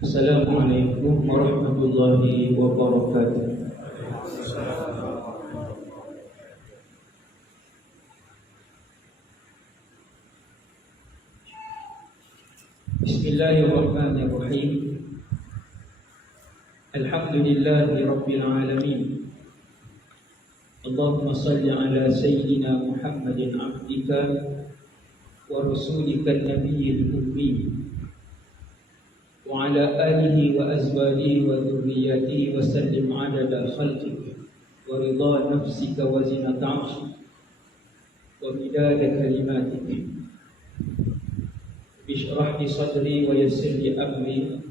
Assalamualaikum warahmatullahi wabarakatuh. Bismillahirrahmanirrahim. Alhamdulillahi rabbil alamin. Allahumma salli ala sayyidina Muhammadin abdika wa rasulika nabiyil ummi wa ala alihi wa azwajihi wa dhurriyyatihi wa sallim adada khalqik wa ridha nafsika wa zinata 'arshik wa midada kalimatik. Bishrah li sadri wa yassir li amri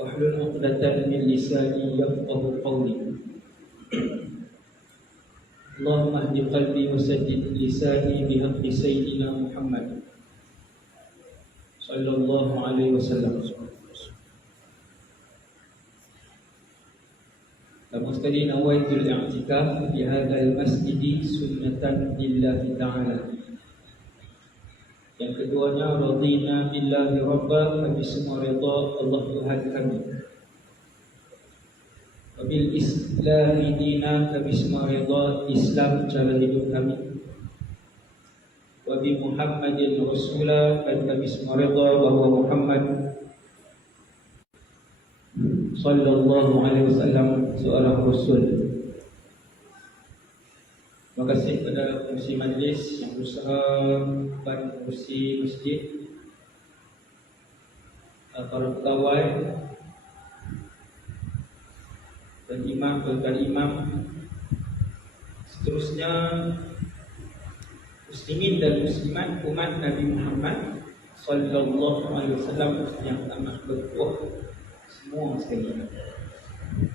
wahlul 'uqdatam min lisani yafqahu qawli. Allahumma hdi qalbi wa saddid lisani bihaqqi sayyidina Muhammad sallallahu alaihi wasallam. Kamu sekali nawaitul i'tikaf di hadzal masjid sunnatan lillahi ta'ala. Yang keduanya radina billahi rabba, kami semua redha Allah Tuhan kami. Wabil islami dina, kami semua redha Islam cara hidup kami. Wabi Muhammadin rasulah, dan kami semua redha bahawa Muhammad sallallahu alaihi wasallam seorang rasul. Terima kasih kepada pengurusi majlis yang berusaha dan pengurusi masjid, para pegawai dan imam, tuan imam, seterusnya muslimin dan muslimat umat Nabi Muhammad sallallahu alaihi wasallam yang amat bertuah semua sekali.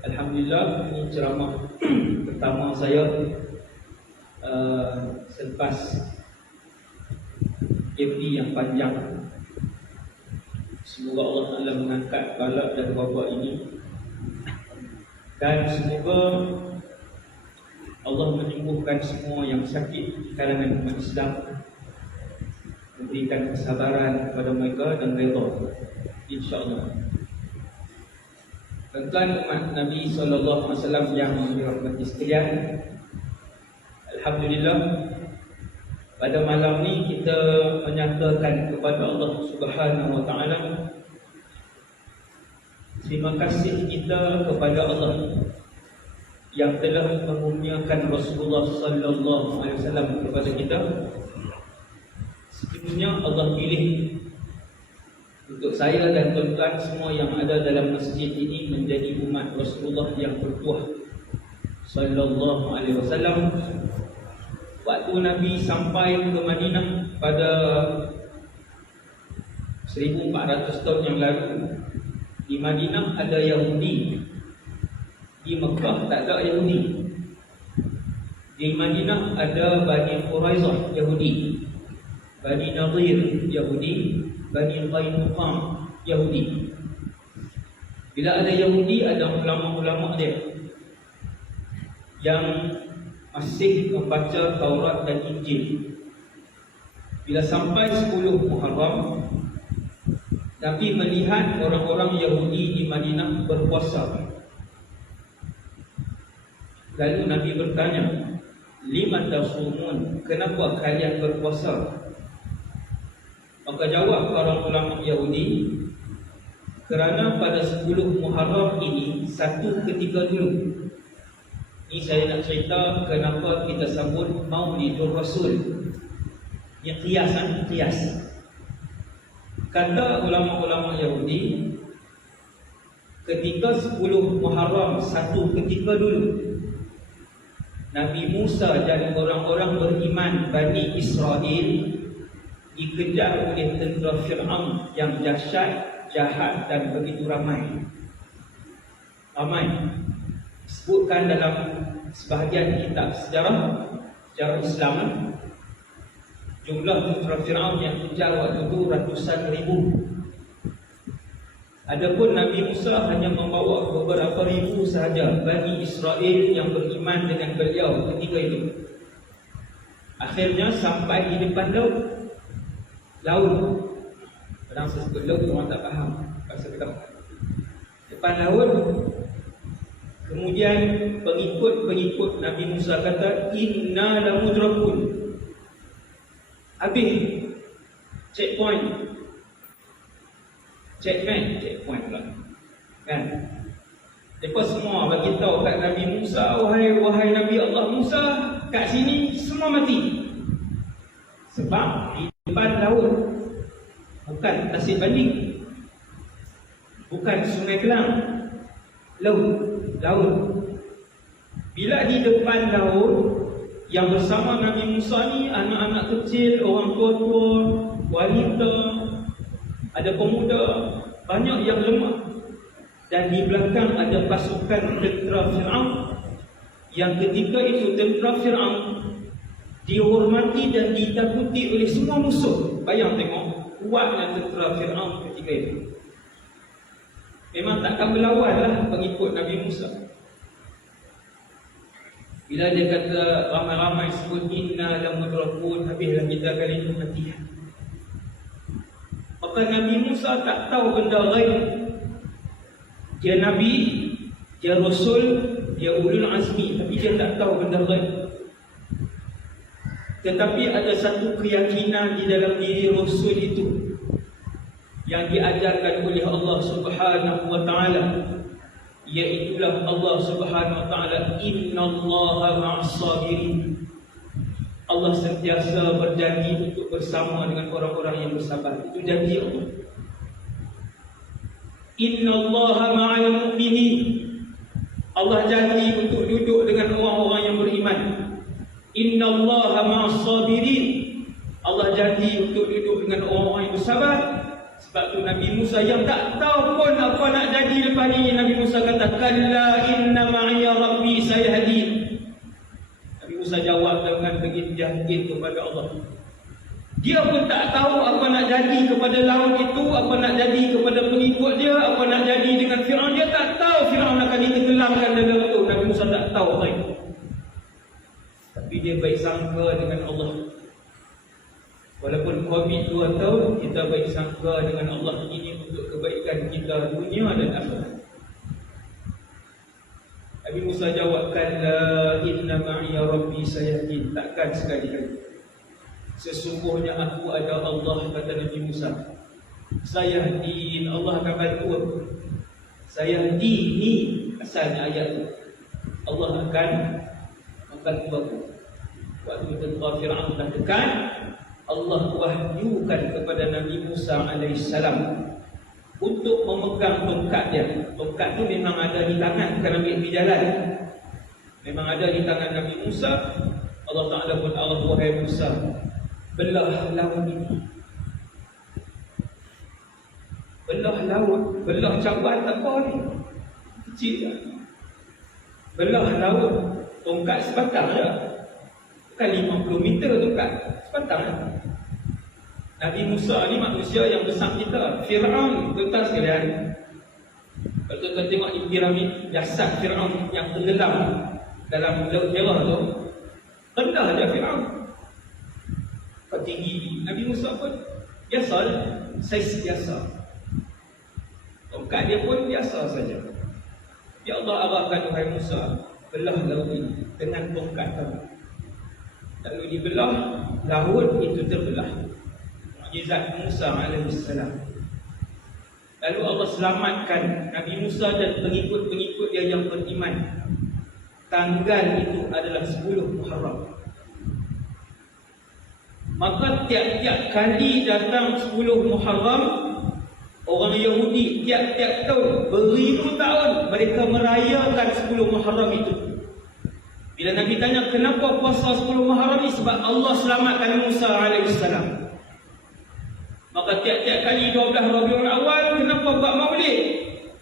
Alhamdulillah, ini ceramah pertama saya selepas FD yang panjang. Semoga Allah Ta'ala mengangkat bala dan wabak ini, dan semoga Allah menyembuhkan semua yang sakit di kalangan umat Islam, memberikan kesabaran kepada mereka dan redha, insya-Allah. Tuan umat Nabi sallallahu alaihi wasallam yang dirahmati sekalian, alhamdulillah, pada malam ni kita menyatakan kepada Allah Subhanahu wa taala terima kasih kita kepada Allah yang telah mengurniakan Rasulullah sallallahu alaihi wasallam kepada kita. Sebelumnya Allah pilih untuk saya dan tuan-tuan semua yang ada dalam masjid ini menjadi umat Rasulullah yang bertuah sallallahu alaihi wasallam. Waktu Nabi sampai ke Madinah pada 1400 tahun yang lalu, di Madinah ada Yahudi, di Mekah tak ada Yahudi. Di Madinah ada Bani Quraizah Yahudi, Bani Nadir Yahudi, Bani Qainuqa Yahudi. Bila ada Yahudi, ada ulama-ulama dia yang masih membaca Taurat dan Injil. Bila sampai 10 Muharram, Nabi melihat orang-orang Yahudi di Madinah berpuasa. Lalu Nabi bertanya, "Lima tasumun? Kenapa kalian berpuasa?" Maka jawab orang ulama Yahudi, "Kerana pada 10 Muharram ini satu ketika dulu." Ini saya nak cerita kenapa kita sambut Maulidur Rasul. Ini kias. Kata ulama-ulama Yahudi, ketika 10 Muharram satu ketika dulu, Nabi Musa dan orang-orang beriman Bani Israel dikejar oleh tentera Fir'aun yang dahsyat, jahat dan begitu ramai. Disebutkan dalam sebahagian kitab sejarah Islam, jumlah tentera Fir'aun yang kejar waktu itu ratusan ribu. Adapun Nabi Musa hanya membawa beberapa ribu sahaja Bani Israel yang beriman dengan beliau ketika itu. Akhirnya sampai di depan laut. Kadang saya sebut laut, orang tak faham bahasa Kedah. Depan laut. Kemudian pengikut Nabi Musa kata, inna lamudrakun. Habis checkpoint. Checkpoint pula. Kan? Lepas semua bagi tahu kat Nabi Musa, wahai Nabi Allah Musa, kat sini semua mati. Sebab di depan laut, bukan tasik banding, bukan sungai Kelang, laut. Bila di depan laut, yang bersama Nabi Musa ni anak-anak kecil, orang tua-tua, wanita, ada pemuda, banyak yang lemah. Dan di belakang ada pasukan tentera Fir'aun, yang ketika itu tentera Fir'aun dihormati dan ditakuti oleh semua musuh. Bayang tengok kuatnya tentera Fir'aun ketika itu. Memang takkan berlawan lah pengikut Nabi Musa. Bila dia kata ramai-ramai sebut inna lamudrakun, habislah kita kali itu mati. Maka Nabi Musa tak tahu benda ghaib. Dia Nabi, dia Rasul, dia ulul azmi, tapi dia tak tahu benda ghaib. Tetapi ada satu keyakinan di dalam diri Rasul itu yang diajarkan oleh Allah Subhanahu wa ta'ala, iaitulah Allah Subhanahu wa ta'ala, innallaha ma'as sabirin. Allah sentiasa berjanji untuk bersama dengan orang-orang yang bersabar. Itu janji Allah. Innallaha ma'al mu'minin. Allah janji untuk duduk dengan orang-orang yang beriman. Innallaha ma'as sabirin. Allah janji untuk duduk dengan orang-orang yang bersabar. Sebab tu Nabi Musa yang tak tahu pun apa nak jadi lepas ni, Nabi Musa kata, kalla inna ma'iya rabbi sayahdin. Nabi Musa jawab dengan begitu yakin kepada Allah. Dia pun tak tahu apa nak jadi kepada laut itu, apa nak jadi kepada pengikut dia, apa nak jadi dengan Fir'aun. Dia tak tahu Fir'aun akan ditenggelamkan dalam itu. Nabi Musa tak tahu baik. Tapi dia baik sangka dengan Allah. Walaupun komit 2 tahun, kita baik sangka dengan Allah. Ini untuk kebaikan kita dunia dan akhirat. Nabi Musa jawabkan, la inna ma'iya rabbi sayahdin. Takkan sekali-kali. Sesungguhnya aku ada Allah, kata Nabi Musa. Sayahdin, Allah akan bantu aku. Sayahdin ni asalnya ayat tu. Allah akan membantu aku. Waktu tentera Fir'aun dah dekat, Allah wahyukan kepada Nabi Musa AS untuk memegang tongkat dia. Tongkat tu memang ada di tangan, bukan ambil di jalan. Memang ada di tangan Nabi Musa. Allah Ta'ala pun Allah, wahai Musa, belah laut ini. Belah laut, belah cawan tak apa ni, kecil tak? Belah laut, tongkat sebatang je. Bukan 50 meter tongkat, sebatang je. Nabi Musa ni manusia yang besar kita. Fir'aun, tuan sekalian, kalau kita tengok di piramid jasad Fir'aun yang tenggelam dalam laut Merah tu, rendah je Fir'aun. Kau tinggi. Nabi Musa pun biasa, saiz biasa. Tongkat dia pun biasa saja. Ya Allah arahkan wahai Musa, belah laut ini dengan tongkat kamu. Lalu dibelah, laut itu terbelah. Mukjizat Musa AS. Lalu Allah selamatkan Nabi Musa dan pengikut-pengikut dia yang beriman. Tanggal itu adalah 10 Muharram. Maka tiap-tiap kali datang 10 Muharram, orang Yahudi tiap-tiap tahun, beribu tahun mereka merayakan 10 Muharram itu. Bila Nabi tanya kenapa puasa 10 Muharram ini, sebab Allah selamatkan Musa AS. Maka tiap-tiap kali 12 Rabiul Awal, kenapa buat maulid?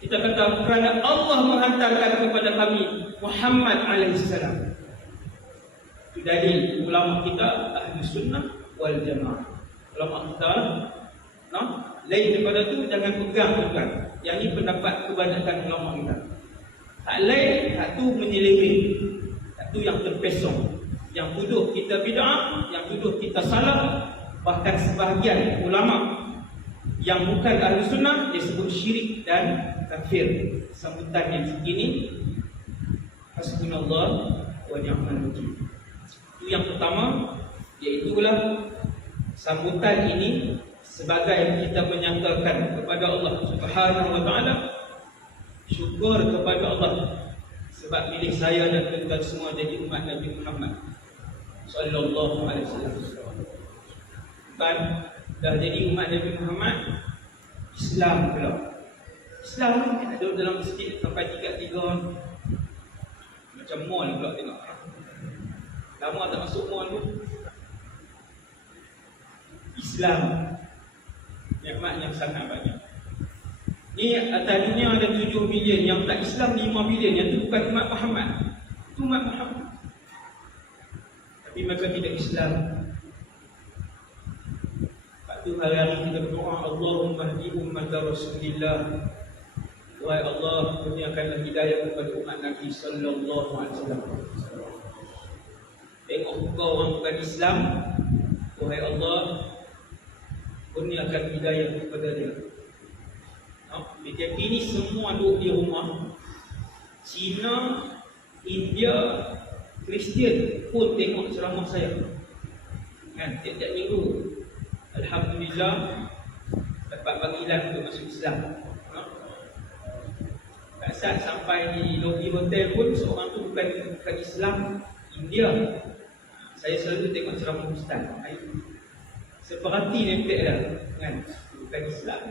Kita kata kerana Allah menghantarkan kepada kami Muhammad AS. Itu dalil ulama kita Ahli Sunnah wal Jamaah. Ulama kita lain daripada tu jangan pegang bukan. Yang ini pendapat kebanyakan ulama kita. Tak lain, tak tu menyeleweng. Tak tu yang terpesong. Yang tuduh kita bid'ah, yang tuduh kita salah. Bahkan sebahagian ulama Yang bukan ahli sunnah dia sebut syirik dan kafir. Sambutan yang begini, hasbunallah wa ni'mal wakil. Itu yang pertama, iaitulah sambutan ini sebagai kita menyatakan kepada Allah Subhanahu wa taala syukur kepada Allah sebab pilih saya dan kita semua jadi umat Nabi Muhammad sallallahu alaihi wasallam. Kan dah jadi umat Nabi Muhammad, Islam pula. Islam ada dalam masjid sampai 3-3 macam mall pula tengok. Lama tak masuk mall tu. Islam nikmat yang sangat banyak. Ni atas dunia ada 7 bilion, yang tak Islam 5 bilion, yang tu bukan umat Muhammad. Itu umat Muhammad. Tapi mereka tidak Islam. Lepas tu hari-hari kita berdoa, Allahumma hdi ummat Rasulillah. Wahai Allah, kurniakanlah hidayah kepada umat Nabi sallallahu alaihi wasallam. Tengok muka orang bukan Islam, wahai Allah, kurniakan hidayah kepada dia. BKP ni semua duduk di rumah. Cina, India, Kristian pun tengok ceramah saya. Kan, tiap-tiap minggu alhamdulillah dapat panggilan untuk masuk Islam. Tak saat sampai di lobi hotel pun seorang tu bukan Islam, India. Saya selalu tengok ceramah ustaz. Seperhati nempel dah kan, bukan Islam.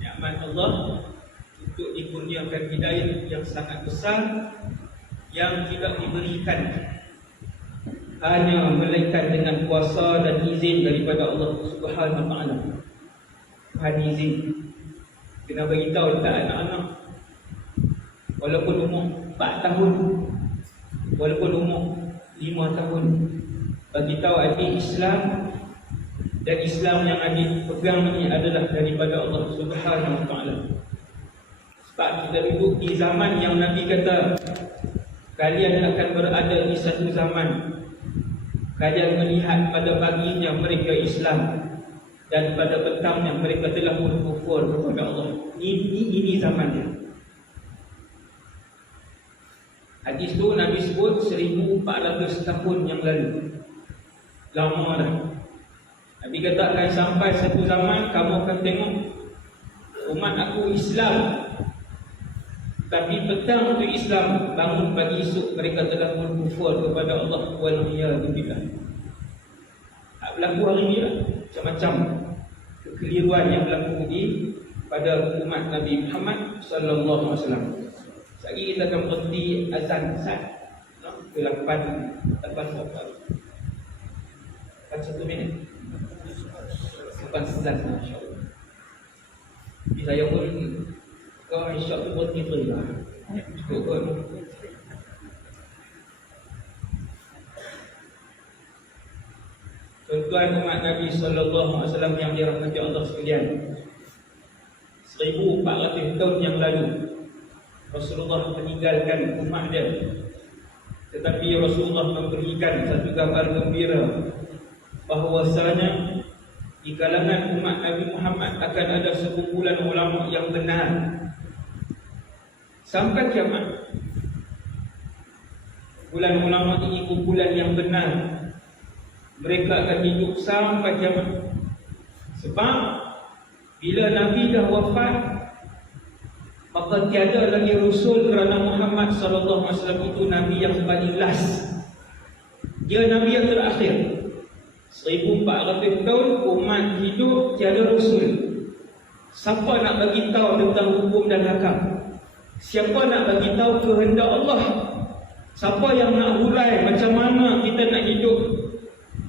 Nikmat Allah untuk dikurniakan hidayah yang sangat besar yang tidak diberikan hanya melainkan dengan kuasa dan izin daripada Allah Subhanahu wa taala. Tuhan izin kena bagi tahu dekat anak-anak walaupun umur 4 tahun, walaupun umur 5 tahun, bagi tahu adik Islam. Dan Islam yang adik pegang ini adalah daripada Allah Subhanahu wa taala. Sebab kita duduk di zaman yang Nabi kata kalian akan berada di satu zaman kalian melihat pada paginya mereka Islam dan pada petangnya mereka telah berkufur kepada Allah. Ini zamannya. Hadis tu Nabi sebut 1400 tahun yang lalu. Lama dah. Nabi kata akan sampai satu zaman kamu akan tengok umat aku Islam, tapi petang tu Islam, bangun pagi esok mereka telah berkufur kepada Allah. Waliyadzubillah. Tak berlaku hari ni lah. Macam-macam kekeliruan yang berlaku di pada umat Nabi Muhammad sallallahu alaihi wasallam. Sekali kita akan berhenti azan sat ke 8 1 minit. Bukan 9 insya-Allah. Jadi saya pun kau insya-Allah pun kita lah. Cukup. Tuan-tuan umat Nabi sallallahu alaihi wasallam yang dirahmati Allah sekalian. 1400 tahun yang lalu Rasulullah meninggalkan umat dia. Tetapi Rasulullah memberikan satu gambar gembira bahawasanya di kalangan umat Nabi Muhammad akan ada sekumpulan ulama yang benar sampai kiamat. Kumpulan ulama ini kumpulan yang benar. Mereka akan hidup sampai kiamat. Sebab bila Nabi dah wafat, maka tiada lagi Rasul kerana Muhammad sallallahu alaihi wasallam itu Nabi yang paling last. Dia Nabi yang terakhir. 1400 tahun umat hidup tiada Rasul. Siapa nak bagi tahu tentang hukum dan hakam? Siapa nak bagi tahu kehendak Allah? Siapa yang nak hurai macam mana kita nak hidup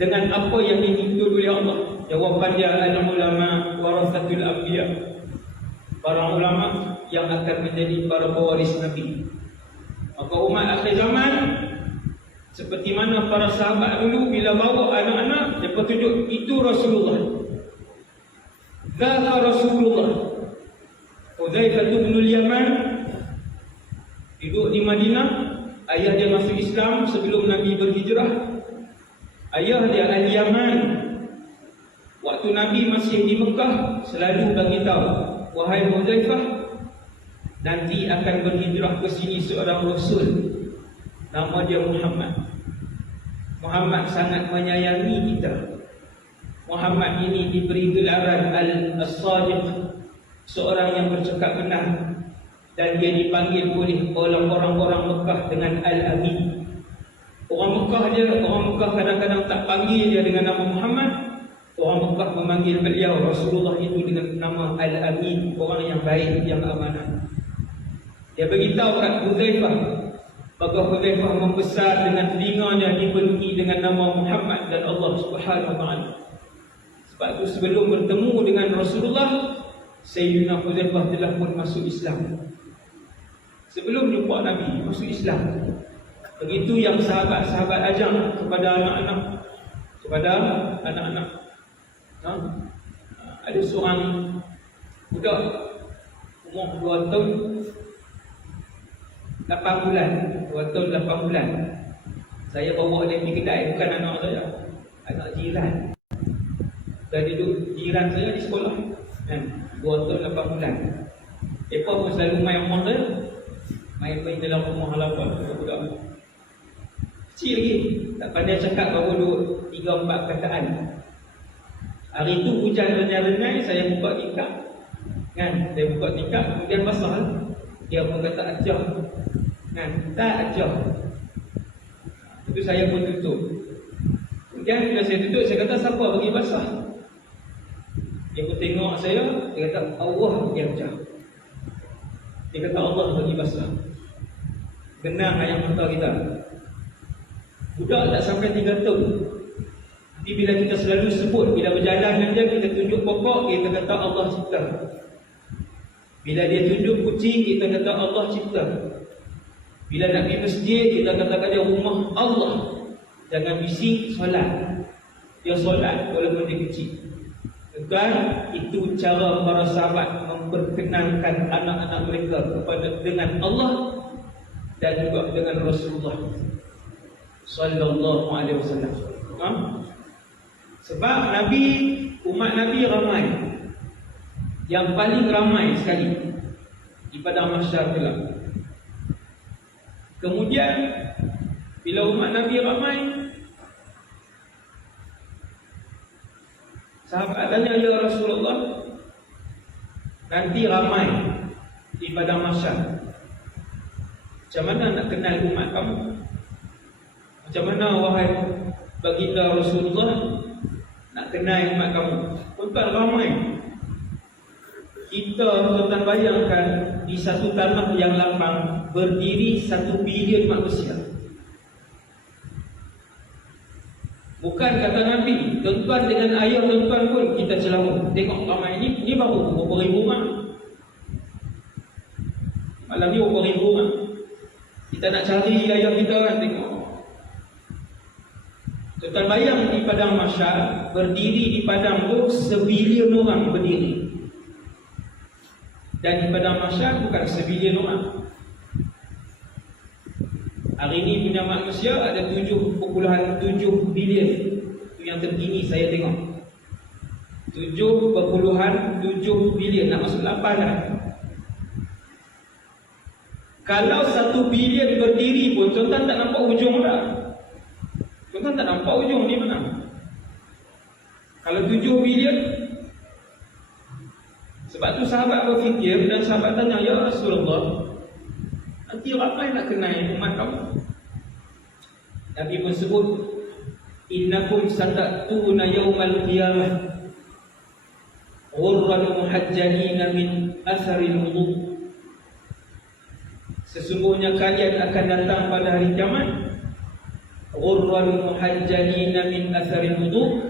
dengan apa yang dituntut oleh Allah? Jawapannya al-ulama warasatul anbiya. Para ulama yang akan menjadi para pewaris Nabi. Maka umat akhir zaman seperti mana para sahabat dulu bila bawa anak-anak, mereka tunjuk itu Rasulullah. Zaka Rasulullah. Hudzaifah bin Yaman duduk di Madinah, ayah dia masuk Islam sebelum Nabi berhijrah. Ayah dia Al-Yaman. Waktu waktu Nabi masih di Mekah selalu bagi tahu, wahai Hudzaifah, nanti akan berhijrah ke sini seorang Rasul, nama dia Muhammad. Muhammad sangat menyayangi kita. Muhammad ini diberi gelaran Al-Sadiq, seorang yang bercakap benar, dan dia dipanggil oleh orang-orang Mekah dengan Al-Amin. Orang Mekah kadang-kadang tak panggil dia dengan nama Muhammad. Orang Mekah memanggil beliau Rasulullah itu dengan nama Al-Amin, orang yang baik, yang amanah. Dia beritahu kat Hudzaifah, maka Hudzaifah membesar dengan telinganya dipenuhi dengan nama Muhammad dan Allah Subhanahu wa taala. Sebab itu sebelum bertemu dengan Rasulullah, Sayyidina Hudzaifah telah pun masuk Islam. Sebelum jumpa Nabi, masuk Islam. Begitu yang sahabat-sahabat ajar kepada anak-anak. Ada seorang budak umur 2 tahun 8 bulan. 2 tahun 8 bulan. Saya bawa dia pergi kedai, bukan anak saya, anak jiran. Dan duduk jiran saya di sekolah. 2 tahun 8 bulan. Mereka pun selalu main rumah saya. Main-main dalam rumah halaman budak-budak. Kecil lagi, tak pandai cakap, baru duduk 3-4 kataan. Hari itu hujan renai-renai, saya buka tingkap. Saya buka tingkap, kemudian basah. Dia pun kata ajar. Tak ajar. Itu saya pun tutup. Kemudian bila saya tutup, saya kata, siapa bagi basah? Dia pun tengok saya, dia kata, Allah yang ajar. Dia kata, Allah bagi basah. Genang ayam mata kita. Budak tak sampai 3 tahun. Nanti bila kita selalu sebut, bila berjalan dengan dia, kita tunjuk pokok, kita kata Allah cipta. Bila dia tunjuk kucing, kita kata Allah cipta. Bila nak pergi masjid, kita katakan dia rumah Allah. Jangan bising, solat. Dia solat walaupun dia kecil. Bukan itu cara para sahabat memperkenalkan anak-anak mereka dengan Allah dan juga dengan Rasulullah sallallahu alaihi wasallam. Sebab Nabi, umat Nabi ramai. Yang paling ramai sekali di padang mahsyar kelak. Kemudian bila umat Nabi ramai, sahabat tanya, ya Rasulullah, nanti ramai di padang mahsyar, macam mana nak kenal umat kamu? Macam mana wahai baginda Rasulullah nak kenal umat kamu? Tuan ramai. Kita tuan bayangkan di satu tanah yang lapang berdiri 1 bilion manusia. Bukan kata Nabi, tuan dengan ayah tuan pun kita ceramah. Tengok ramai ni baru berapa ribu mak. Malam ni berapa ribu mak. Kita nak cari ayah kita kan, tengok. Tuan bayang di padang mahsyar, berdiri di padang tu 1 bilion orang berdiri. Dan di padang mahsyar bukan 1 bilion orang. Hari ini punya manusia ada 7.7 bilion. Itu yang terkini saya tengok. 7.7 bilion, nak masuk 8 dah. Kalau 1 bilion berdiri pun, tuan-tuan tak nampak hujung dah. Tuan-tuan tak nampak hujung ni mana. Kalau 7 bilion. Sebab tu sahabat berfikir dan sahabat tanya, ya Rasulullah, nanti ramai nak kenal umat kamu. Nabi pun sebut, innakum satatuna yawmal qiyamah ghurran muhajjalina min atharil wudu. Sesungguhnya kalian akan datang pada hari kiamat ghurran muhajjalina min atharil wudu.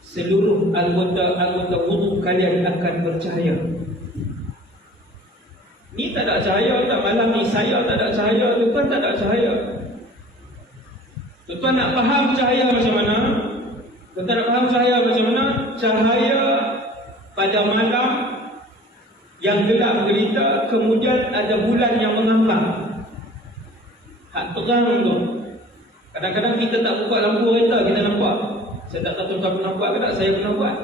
Seluruh anggota wudu kalian akan bercahaya. Ni tak ada cahaya tak malam ni, saya tak ada cahaya, tuan tak ada cahaya. Tuan nak faham cahaya macam mana? Tuan nak faham cahaya macam mana? Cahaya pada malam yang gelap gelita, kemudian ada bulan yang mengambang. Hak terang tu. Kadang-kadang kita tak buka lampu kereta, kita nampak. Saya tak tahu tuan pernah buat ke tak, saya pernah buat.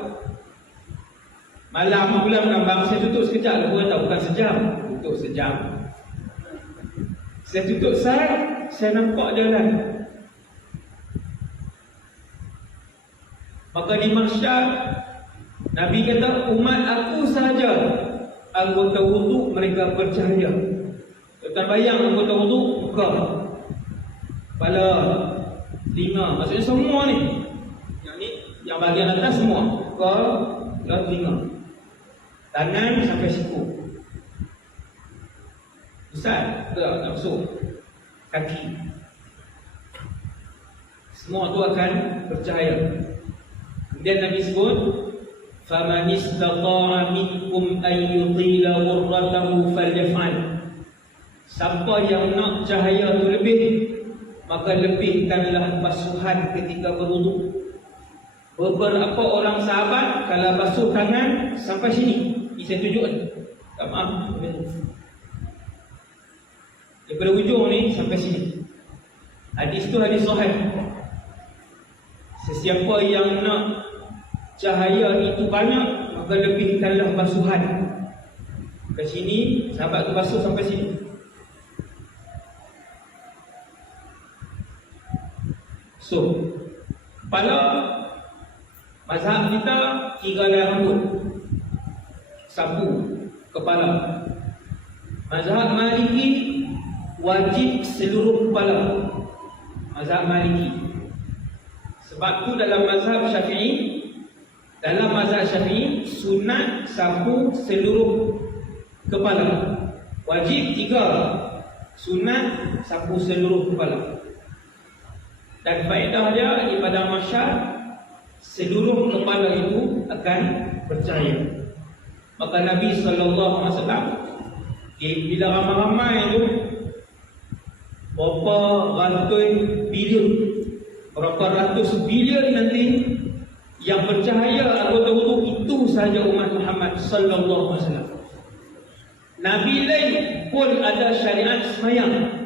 Malam pula menambang, saya tutup sekejap. Orang tahu bukan sejam, tutup sejam. Saya tutup saya nampak jalan. Maka di mahsyar Nabi kata, umat aku sahaja anggota wuduk mereka bercahaya. Tuan bayang anggota wuduk muka, kepala, telinga, maksudnya semua ni. Yang ni, yang bahagian atas semua, muka, kepala, telinga, tangan sampai siku. Besar, tak masuk kaki. Semua tu akan bercahaya. Kemudian Nabi sebut, فَمَنِ اسْتَطَاعَ مِنْكُمْ أَنْ يُطِيلَ غُرَّتَهُ فَلْيَفْعَلْ. Siapa yang nak cahaya tu lebih, maka lebihkanlah basuhan ketika berwuduk. Beberapa orang sahabat kalau basuh tangan sampai sini, ini saya tunjukkan. Tak maaf, daripada ujung ni sampai sini. Hadis tu hadis sahih. Sesiapa yang nak cahaya itu banyak, maka lebihkanlah basuhan. Ke sini, sahabat tu basuh sampai sini. So, kepala mazhab kita 3 helai rambut, sapu kepala. Mazhab Maliki wajib seluruh kepala. Mazhab Maliki. Sebab tu dalam mazhab Syafi'i, sunat sapu seluruh kepala. Wajib 3, sunat sapu seluruh kepala. Dan faedah dia di pada mahsyar, seluruh kepala itu akan bercahaya. Maka Nabi SAW bila ramai-ramai itu, berapa ratus bilion nanti yang bercahaya anggota wuduk itu sahaja umat Muhammad sallallahu alaihi wasallam. Nabi lain pun ada syariat sembahyang.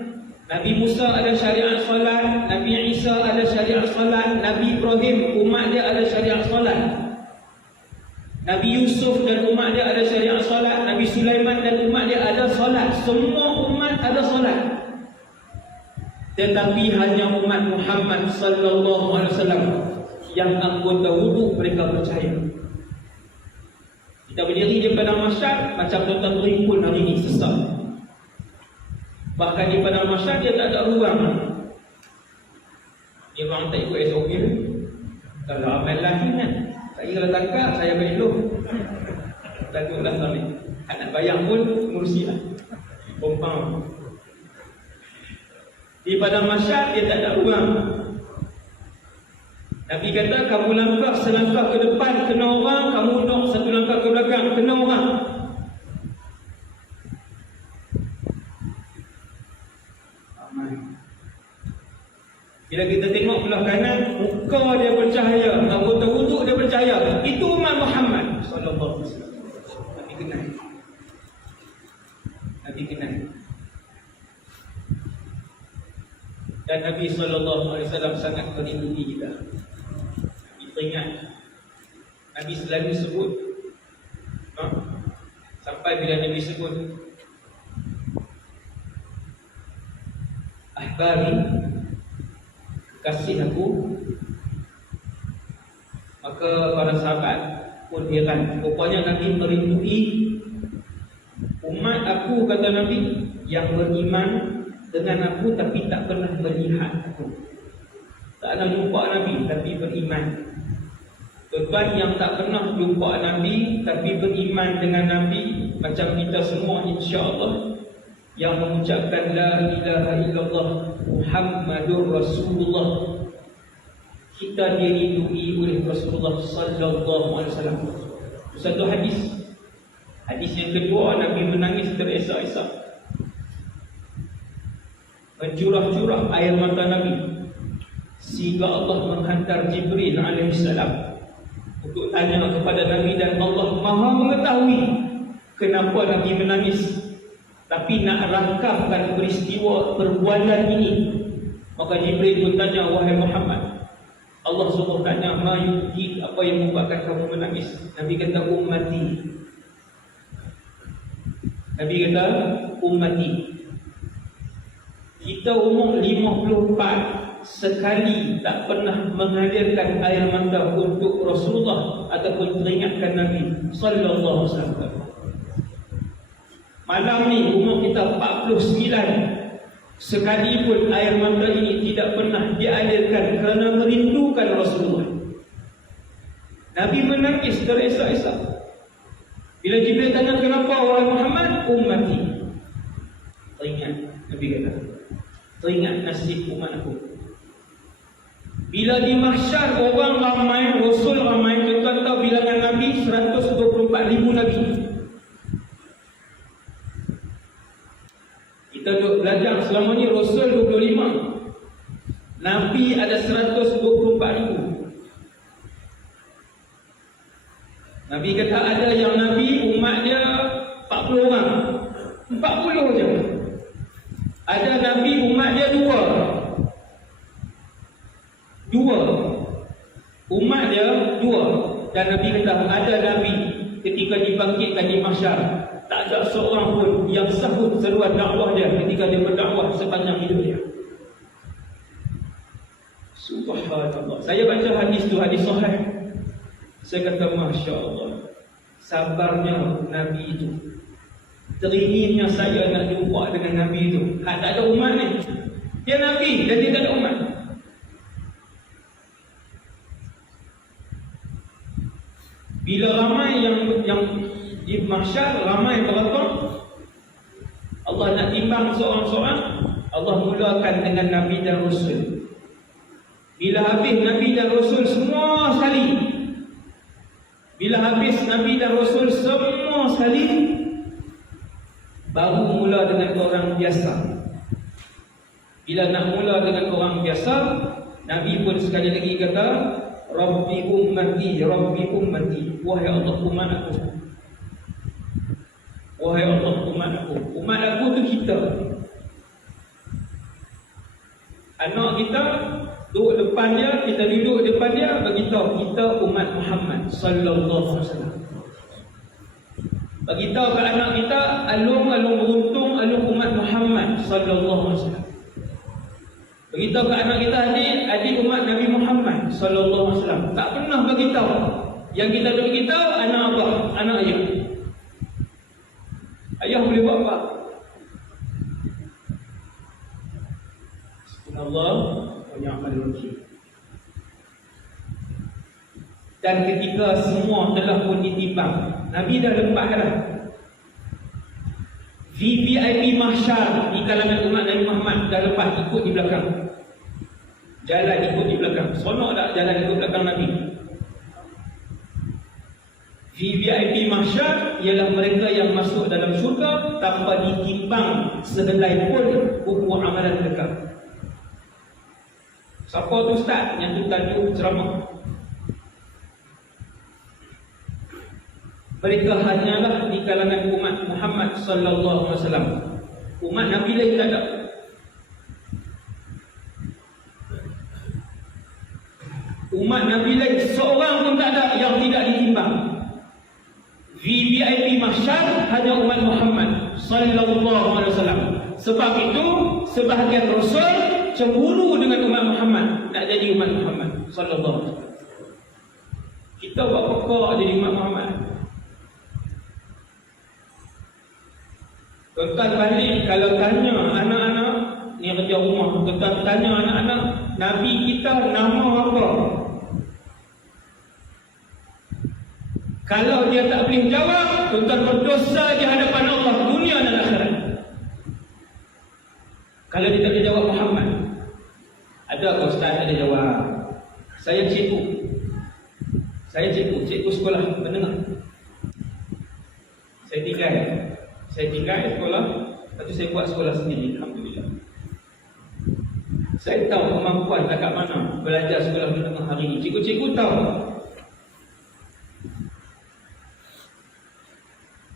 Nabi Musa ada syariat solat, Nabi Isa ada syariat solat, Nabi Ibrahim umat dia ada syariat solat, Nabi Yusuf dan umat dia ada syariat solat, Nabi Sulaiman dan umat dia ada solat. Semua umat ada solat. Tetapi hanya umat Muhammad sallallahu alaihi wasallam yang anggota wuduk mereka percaya. Kita berdiri di padang mahsyar macam tuan-tuan berimpun hari ini sesat. Bahkan di padang mahsyar dia tak ada ruang. Dia orang tak ikut SOP. Kalau amal lagi kan, saya kalau tangkap saya belok. Takutlah sampai nak bayang pun ngurusi lah. Pompang. Di padang mahsyar dia tak ada ruang. Nabi kata, kamu langkah selangkah ke depan kena orang, kamu duduk satu langkah ke belakang kena orang. Bila kita tengok belah kanan, muka dia bercahaya, anggota wuduk dia bercahaya. Itu umat Muhammad sallallahu alaihi wasallam. Nabi kenal. Nabi kenal. Dan Nabi sallallahu alaihi wasallam sangat melindungi kita. Kita ingat Nabi selalu sebut, sampai bila Nabi sebut ahbari, kasih aku, maka para sahabat pun heran. Rupanya Nabi merindui umat aku, kata Nabi, yang beriman dengan aku tapi tak pernah melihat aku. Tak pernah jumpa Nabi tapi beriman. Tuan yang tak pernah jumpa Nabi tapi beriman dengan Nabi, macam kita semua insya-Allah yang mengucapkan la ilaha illallah Muhammadur Rasulullah, kita dirindui oleh Rasulullah sallallahu alaihi wasallam. Satu hadis. Hadis yang kedua, Nabi menangis teresak-esak, mencurah-curah air mata Nabi, sehingga Allah menghantar Jibril alaihissalam untuk tanya kepada Nabi, dan Allah Maha mengetahui kenapa Nabi menangis. Tapi nak rangkapkan peristiwa perbuatan ini, maka Jibril pun tanya, wahai Muhammad, Allah suruh tanya, ma yuki, apa yang membuatkan kamu menangis? Nabi kata, ummati. Nabi kata, ummati. Kita umur 54 sekali tak pernah mengalirkan air mata untuk Rasulullah ataupun teringatkan Nabi sallallahu alaihi wasallam. Malam ni umur kita 49, sekalipun air mata ini tidak pernah dialirkan kerana merindukan Rasulullah. Nabi menangis teresak-esak. Bila Jibril tanya, kenapa wahai Muhammad? Ummati. Teringat, Nabi kata, teringat nasib umat aku. Bila di mahsyar orang ramai, Rasul ramai, kita tahu bilangan Nabi 124,000 Nabi. Kita duk belajar selama ni Rasul 25, Nabi ada 124,000. Nabi kata ada yang Nabi umat dia 40 orang, 40 je. Ada Nabi umat dia 2 umat dia 2. Dan Nabi kata ada Nabi ketika dibangkitkan di mahsyar, tak ada seorang pun yang sahut seruan dakwah dia ketika dia berdakwah sepanjang hidup dia. Subhanallah. Saya baca hadis tu, hadis sahih. Saya kata, Masya Allah, sabarnya Nabi itu. Teringinnya saya nak jumpa dengan Nabi itu. Tak ada umat ni. Dia Nabi dan dia tak ada umat. Bila ramai yang di mahsyar, ramai teratur, Allah nak timbang seorang-seorang, Allah mulakan dengan Nabi dan Rasul. Bila habis Nabi dan Rasul semua sekali, bila habis Nabi dan Rasul semua sekali, baru mula dengan orang biasa. Bila nak mula dengan orang biasa, Nabi pun sekali lagi kata, Rabbi ummati, Rabbi ummati. Wahai Allah umat aku. Wahai Allah umat aku. Umat aku tu kita. Anak kita duduk depan dia, kita duduk depan dia, beritahu kita umat Muhammad sallallahu alaihi wasallam. Beritahu ke anak kita, alung-alung beruntung alung umat Muhammad sallallahu alaihi wasallam. Beritahu ke anak kita, adik umat Nabi Muhammad sallallahu alaihi wasallam. Tak pernah beritahu. Yang kita beritahu anak apa? Anak ayah. Ayah boleh buat apa? Subhanallah wa ni'mal wakil. Dan ketika semua telah pun ditimbang, Nabi dah lempat dah. VVIP mahsyar di kalangan umat Nabi Muhammad dah lepas ikut di belakang. Jalan ikut di belakang. Sonok tak jalan ikut belakang Nabi? VVIP mahsyar ialah mereka yang masuk dalam syurga tanpa ditimbang sehelai pun buku amalan mereka. Siapa tu ustaz yang tu tajuk ceramah? Mereka hanyalah di kalangan umat Muhammad sallallahu alaihi wasallam. Umat Nabi lain tak ada. Umat Nabi lain seorang pun tak ada yang tidak ditimbang. VVIP mahsyar hanya umat Muhammad sallallahu alaihi wasallam. Sebab itu sebahagian rasul cemburu dengan umat Muhammad nak jadi umat Muhammad sallallahu alaihi wasallam. Kita buat pokok jadi umat Muhammad. Tuan-tuan balik kalau tanya anak-anak ni kerja rumah, tuan-tuan tanya anak-anak, Nabi kita nama apa? Kalau dia tak boleh jawab, tuan-tuan berdosa di hadapan Allah dunia dan akhirat. Kalau dia tak boleh jawab Muhammad, ada ke ustaz ada jawab? Saya cikgu. Cikgu sekolah menengah. Saya tinggal sekolah, lepas tu saya buat sekolah sendiri, alhamdulillah. Saya tahu kemampuan tak kat mana belajar sekolah menengah hari ini. Cikgu-cikgu tahu.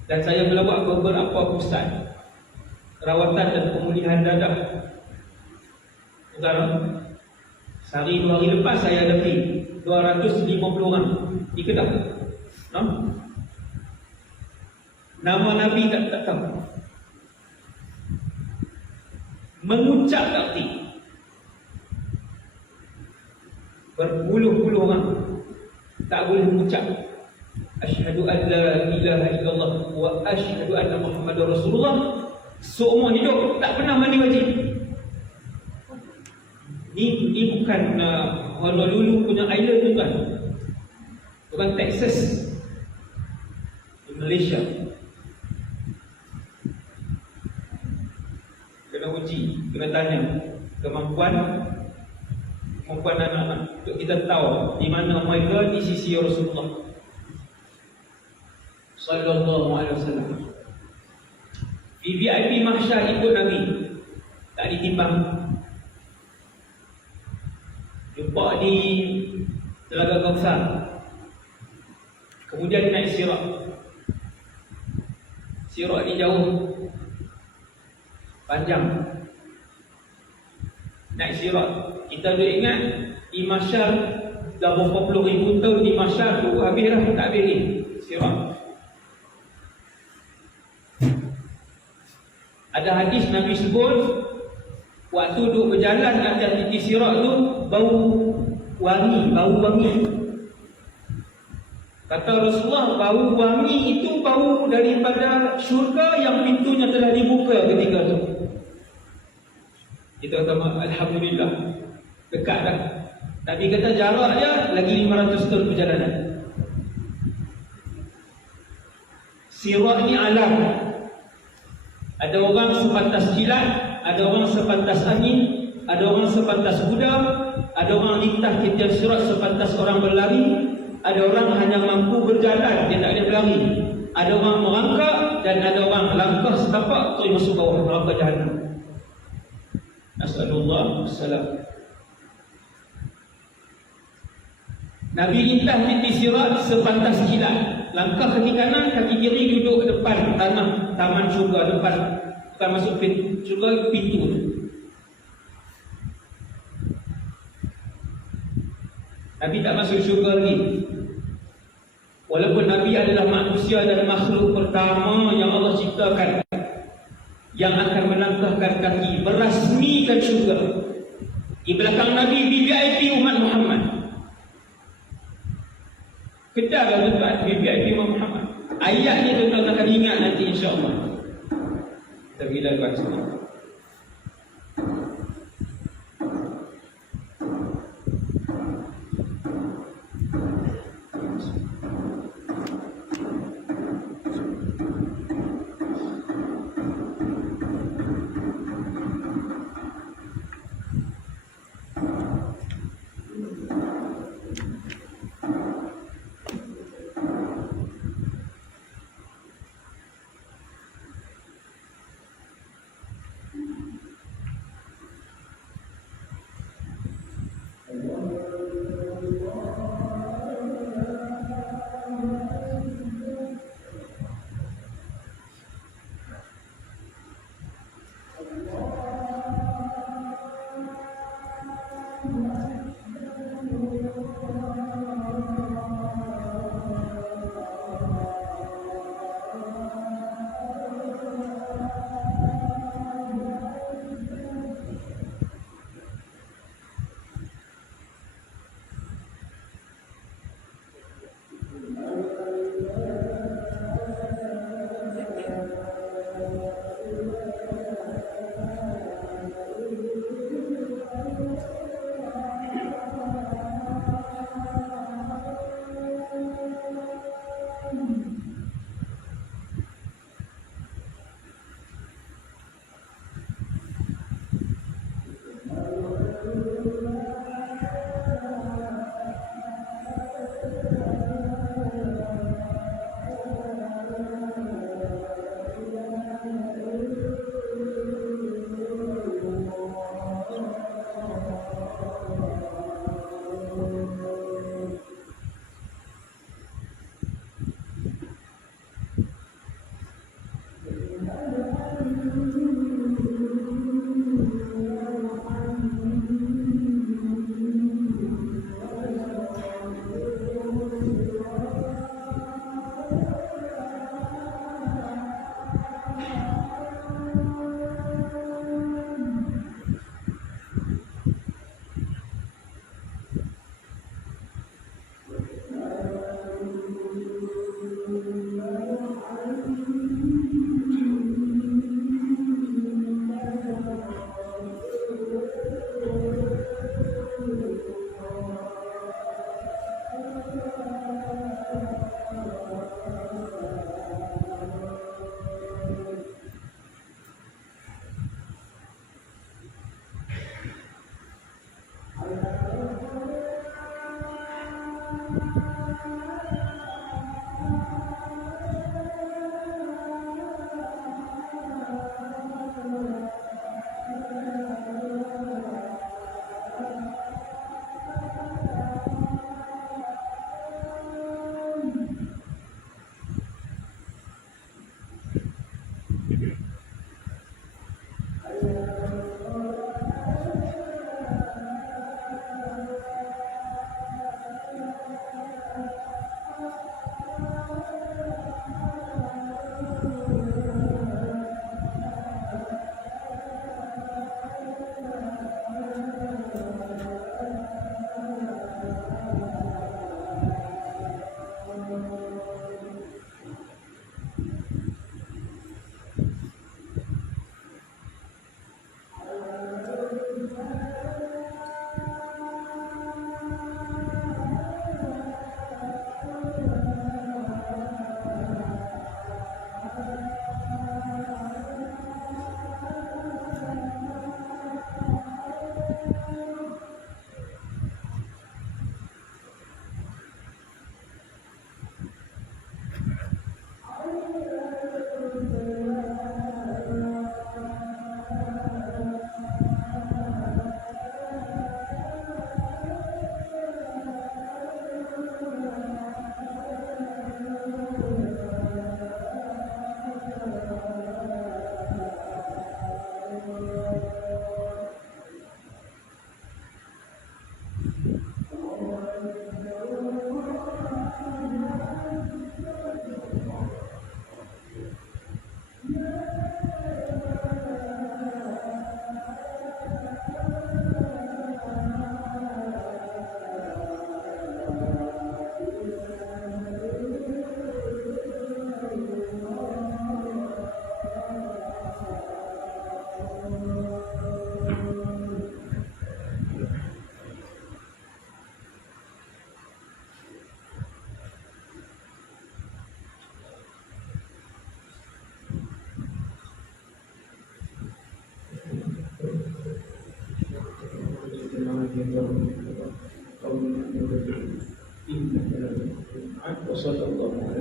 Dan saya melawat beberapa pusat rawatan dan pemulihan dadah. Saudara, Sehari 2 hari lepas saya ada pergi 250 orang di Kedah. No? Nama Nabi tak tahu. Mengucap tak erti. Berpuluh-puluh orang tak boleh mengucap asyhadu an la ilaha illallah wa asyhadu anna Muhammadar Rasulullah. Seumur hidup tak pernah mandi wajib. Ini bukan Honolulu punya island, tuan. Bukan Texas, di Malaysia. Kena uji, kena tanya kemampuan anak-anak untuk kita tahu di mana mereka di sisi Rasulullah sallallahu alaihi wasallam. Di VIP mahsyar ikut Nabi, tak ditimbang. Jumpa di Telaga Kausar, kemudian naik Sirat. Sirat ni jauh, panjang. Naik Sirat, kita duk ingat di mahsyar dah berapa puluh ribu tahun di mahsyar tu habis dah, tak habis ni Sirat. Ada hadis Nabi sebut waktu duk berjalan atas titik Sirat tu bau wangi. Kata Rasulullah, bau wangi itu bau daripada syurga yang pintunya telah dibuka ketika tu. Kita kata alhamdulillah, dekat dah. Nabi kata jarak dia lagi 500 tahun perjalanan. Sirat ni alam. Ada orang sepantas kilat, ada orang sepantas angin, ada orang sepantas kuda, ada orang lintah ketiak Sirat sepantas orang berlari, ada orang hanya mampu berjalan, dia tak boleh berlari, ada orang merangkak, dan ada orang langkah setapak terus masuk bawah neraka Jahannam. Nasallallahu salam. Nabi lintah di Sirat sepantas kilat, langkah kaki kanan, kaki kiri duduk ke depan tanah taman syurga depan, bukan masuk pintu syurga, pintu tu. Nabi tak masuk syurga lagi. Walaupun Nabi adalah manusia dan makhluk pertama yang Allah ciptakan yang akan melangkahkan kaki merasmikan syurga. Di belakang Nabi VIP umat Muhammad. Kejar dekat VIP umat Muhammad. Ayat ni tuan-tuan akan ingat nanti insya-Allah. Kita bila buat sini.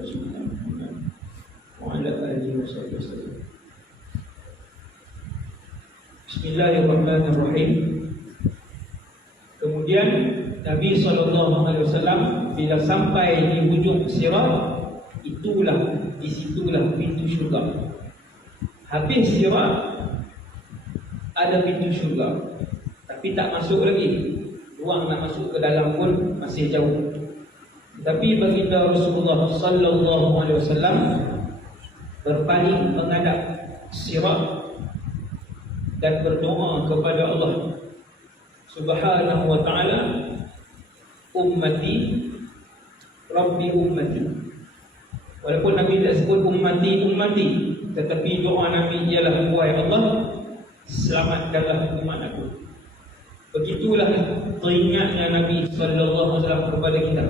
sayyidina Muhammad wa ala alihi wasallam. Bismillahirrahmanirrahim. Kemudian Nabi SAW bila sampai di hujung sirat, disitulah pintu syurga. Habis sirat ada pintu syurga, tapi tak masuk lagi. Ruang nak masuk ke dalam pun masih jauh. Tapi baginda Rasulullah SAW berpaling menghadap sirat dan berdoa kepada Allah Subhanahu wa ta'ala, ummati rabbi ummati. Walaupun Nabi tak sebut ummati, tetapi doa Nabi ialah, wahai Allah, selamatkanlah umat aku. Begitulah teringatnya Nabi SAW kepada kita.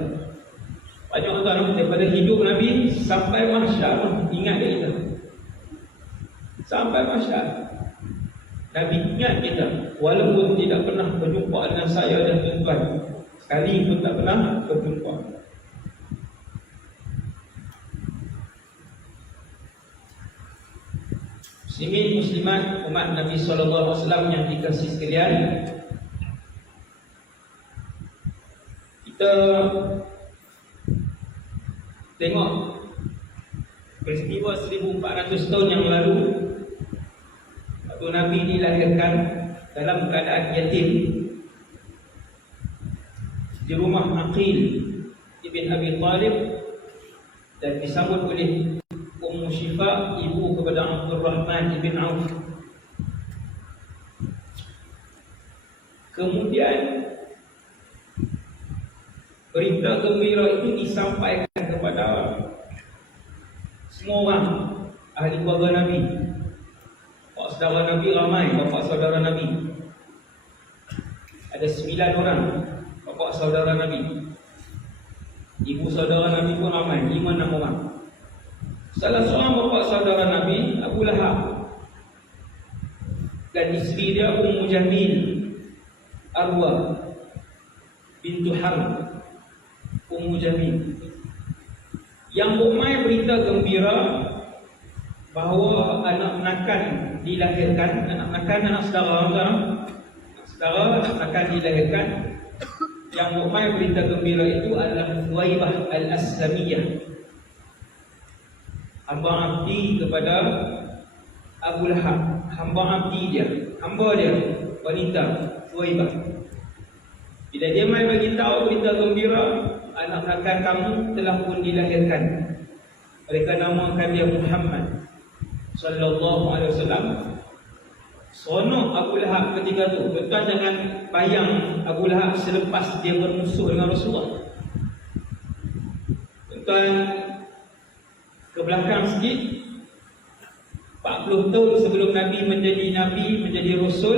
Banyak orang daripada hidup Nabi sampai mahsyar ingat kita. Sampai mahsyar Nabi ingat kita, walaupun tidak pernah berjumpa dengan saya dan tuan-tuan, sekali pun tak pernah berjumpa. Muslimin muslimat umat Nabi SAW yang dikasihi sekalian, kita tengok peristiwa 1400 tahun yang lalu, waktu Nabi dilahirkan dalam keadaan yatim di rumah Aqil ibn Abi Talib dan disambut oleh Ummu Syifa, ibu kepada Abdul Rahman ibn Auf. Kemudian berita gembira itu disampaikan kepada semua orang ahli keluarga Nabi. Bapak saudara Nabi ramai, bapak saudara Nabi ada 9 orang bapak saudara Nabi. Ibu saudara Nabi pun ramai, 5-6 orang. Salah seorang bapak saudara Nabi, Abu Lahab, dan isteri dia Ummu Jamil, Arwa bintu Harb, Ummu Jamil, yang ramai berita gembira bahawa anak menakan dilahirkan, anak saudara akan dilahirkan. Yang ramai berita gembira itu adalah Thuwaibah al-Aslamiyah, hamba abdi kepada Abu Lahab, hamba abdi dia, hamba dia, wanita Thuwaibah. Bila dia mai bagi tahu berita gembira, anak rakan kamu telah pun dilahirkan. Mereka namakan dia Muhammad sallallahu alaihi wasallam. Sonok Abu Lahab ketika tu. Tuan jangan bayang Abu Lahab selepas dia bermusuh dengan Rasulullah. Tuan ke belakang sikit, 40 tahun sebelum Nabi menjadi Rasul,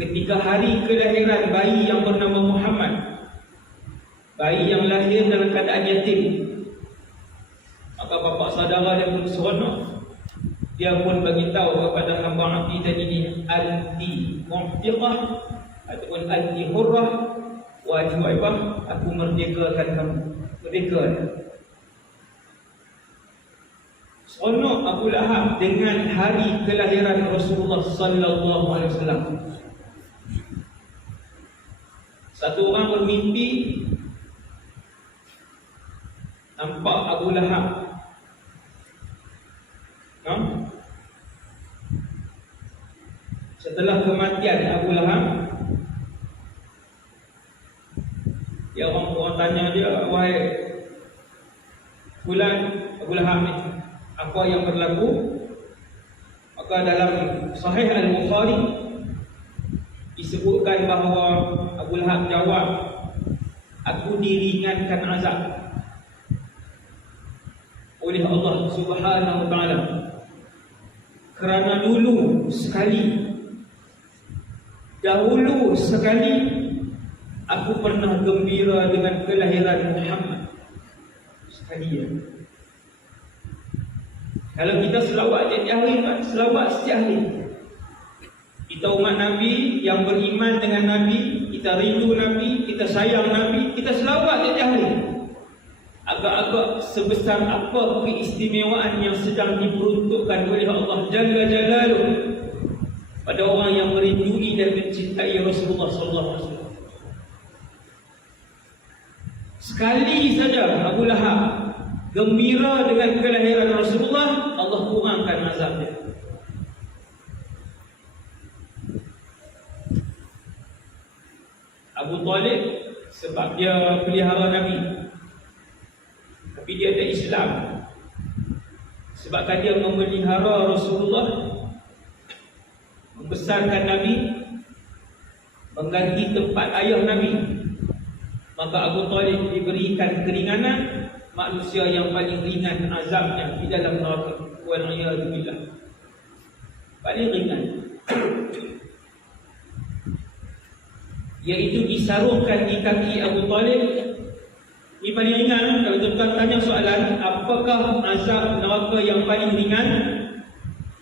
ketika hari kelahiran bayi yang bernama Muhammad, bayi yang lahir dalam keadaan yatim, maka bapa saudara dia pun seronok. Dia pun bagi tahu kepada hamba abdi tadi ini, anti mu'tiqah ataupun anti hurrah wa Thuwaibah, aku merdekakan kamu. Merdeka. Seronok Abu Lahab dengan hari kelahiran Rasulullah sallallahu alaihi wasallam. Satu orang bermimpi nampak Abu Lahab, setelah kematian Abu Lahab, ya orang tanya dia, wahai fulan Abu Lahab ni, apa yang berlaku? Maka dalam Sahih Al-Bukhari disebutkan bahawa Abu Lahab jawab, aku diringankan azab oleh Allah Subhanahu wa ta'ala kerana dahulu sekali aku pernah gembira dengan kelahiran Muhammad sekali ya. Kalau kita selawat setiap hari, selawat setiap hari, kita umat Nabi yang beriman dengan Nabi, kita rindu Nabi, kita sayang Nabi, kita selawat setiap hari. agak-agak sebesar apa keistimewaan yang sedang diperuntukkan oleh Allah Jalla Jalaluh pada orang yang merindui dan mencintai Rasulullah sallallahu alaihi wasallam. Sekali saja Abu Lahab gembira dengan kelahiran Rasulullah, Allah kurangkan azabnya. Abu Talib sebab dia pelihara Nabi, tapi dia tak Islam. Sebabkan dia memelihara Rasulullah, membesarkan Nabi, mengganti tempat ayah Nabi, maka Abu Talib diberikan keringanan, manusia yang paling ringan azabnya di dalam neraka. Wal'iyadzubillah, paling ringan, iaitu disarungkan di kaki Abu Talib. Ini paling ringan. Kalau tuan tanya soalan, apakah azab neraka yang paling ringan?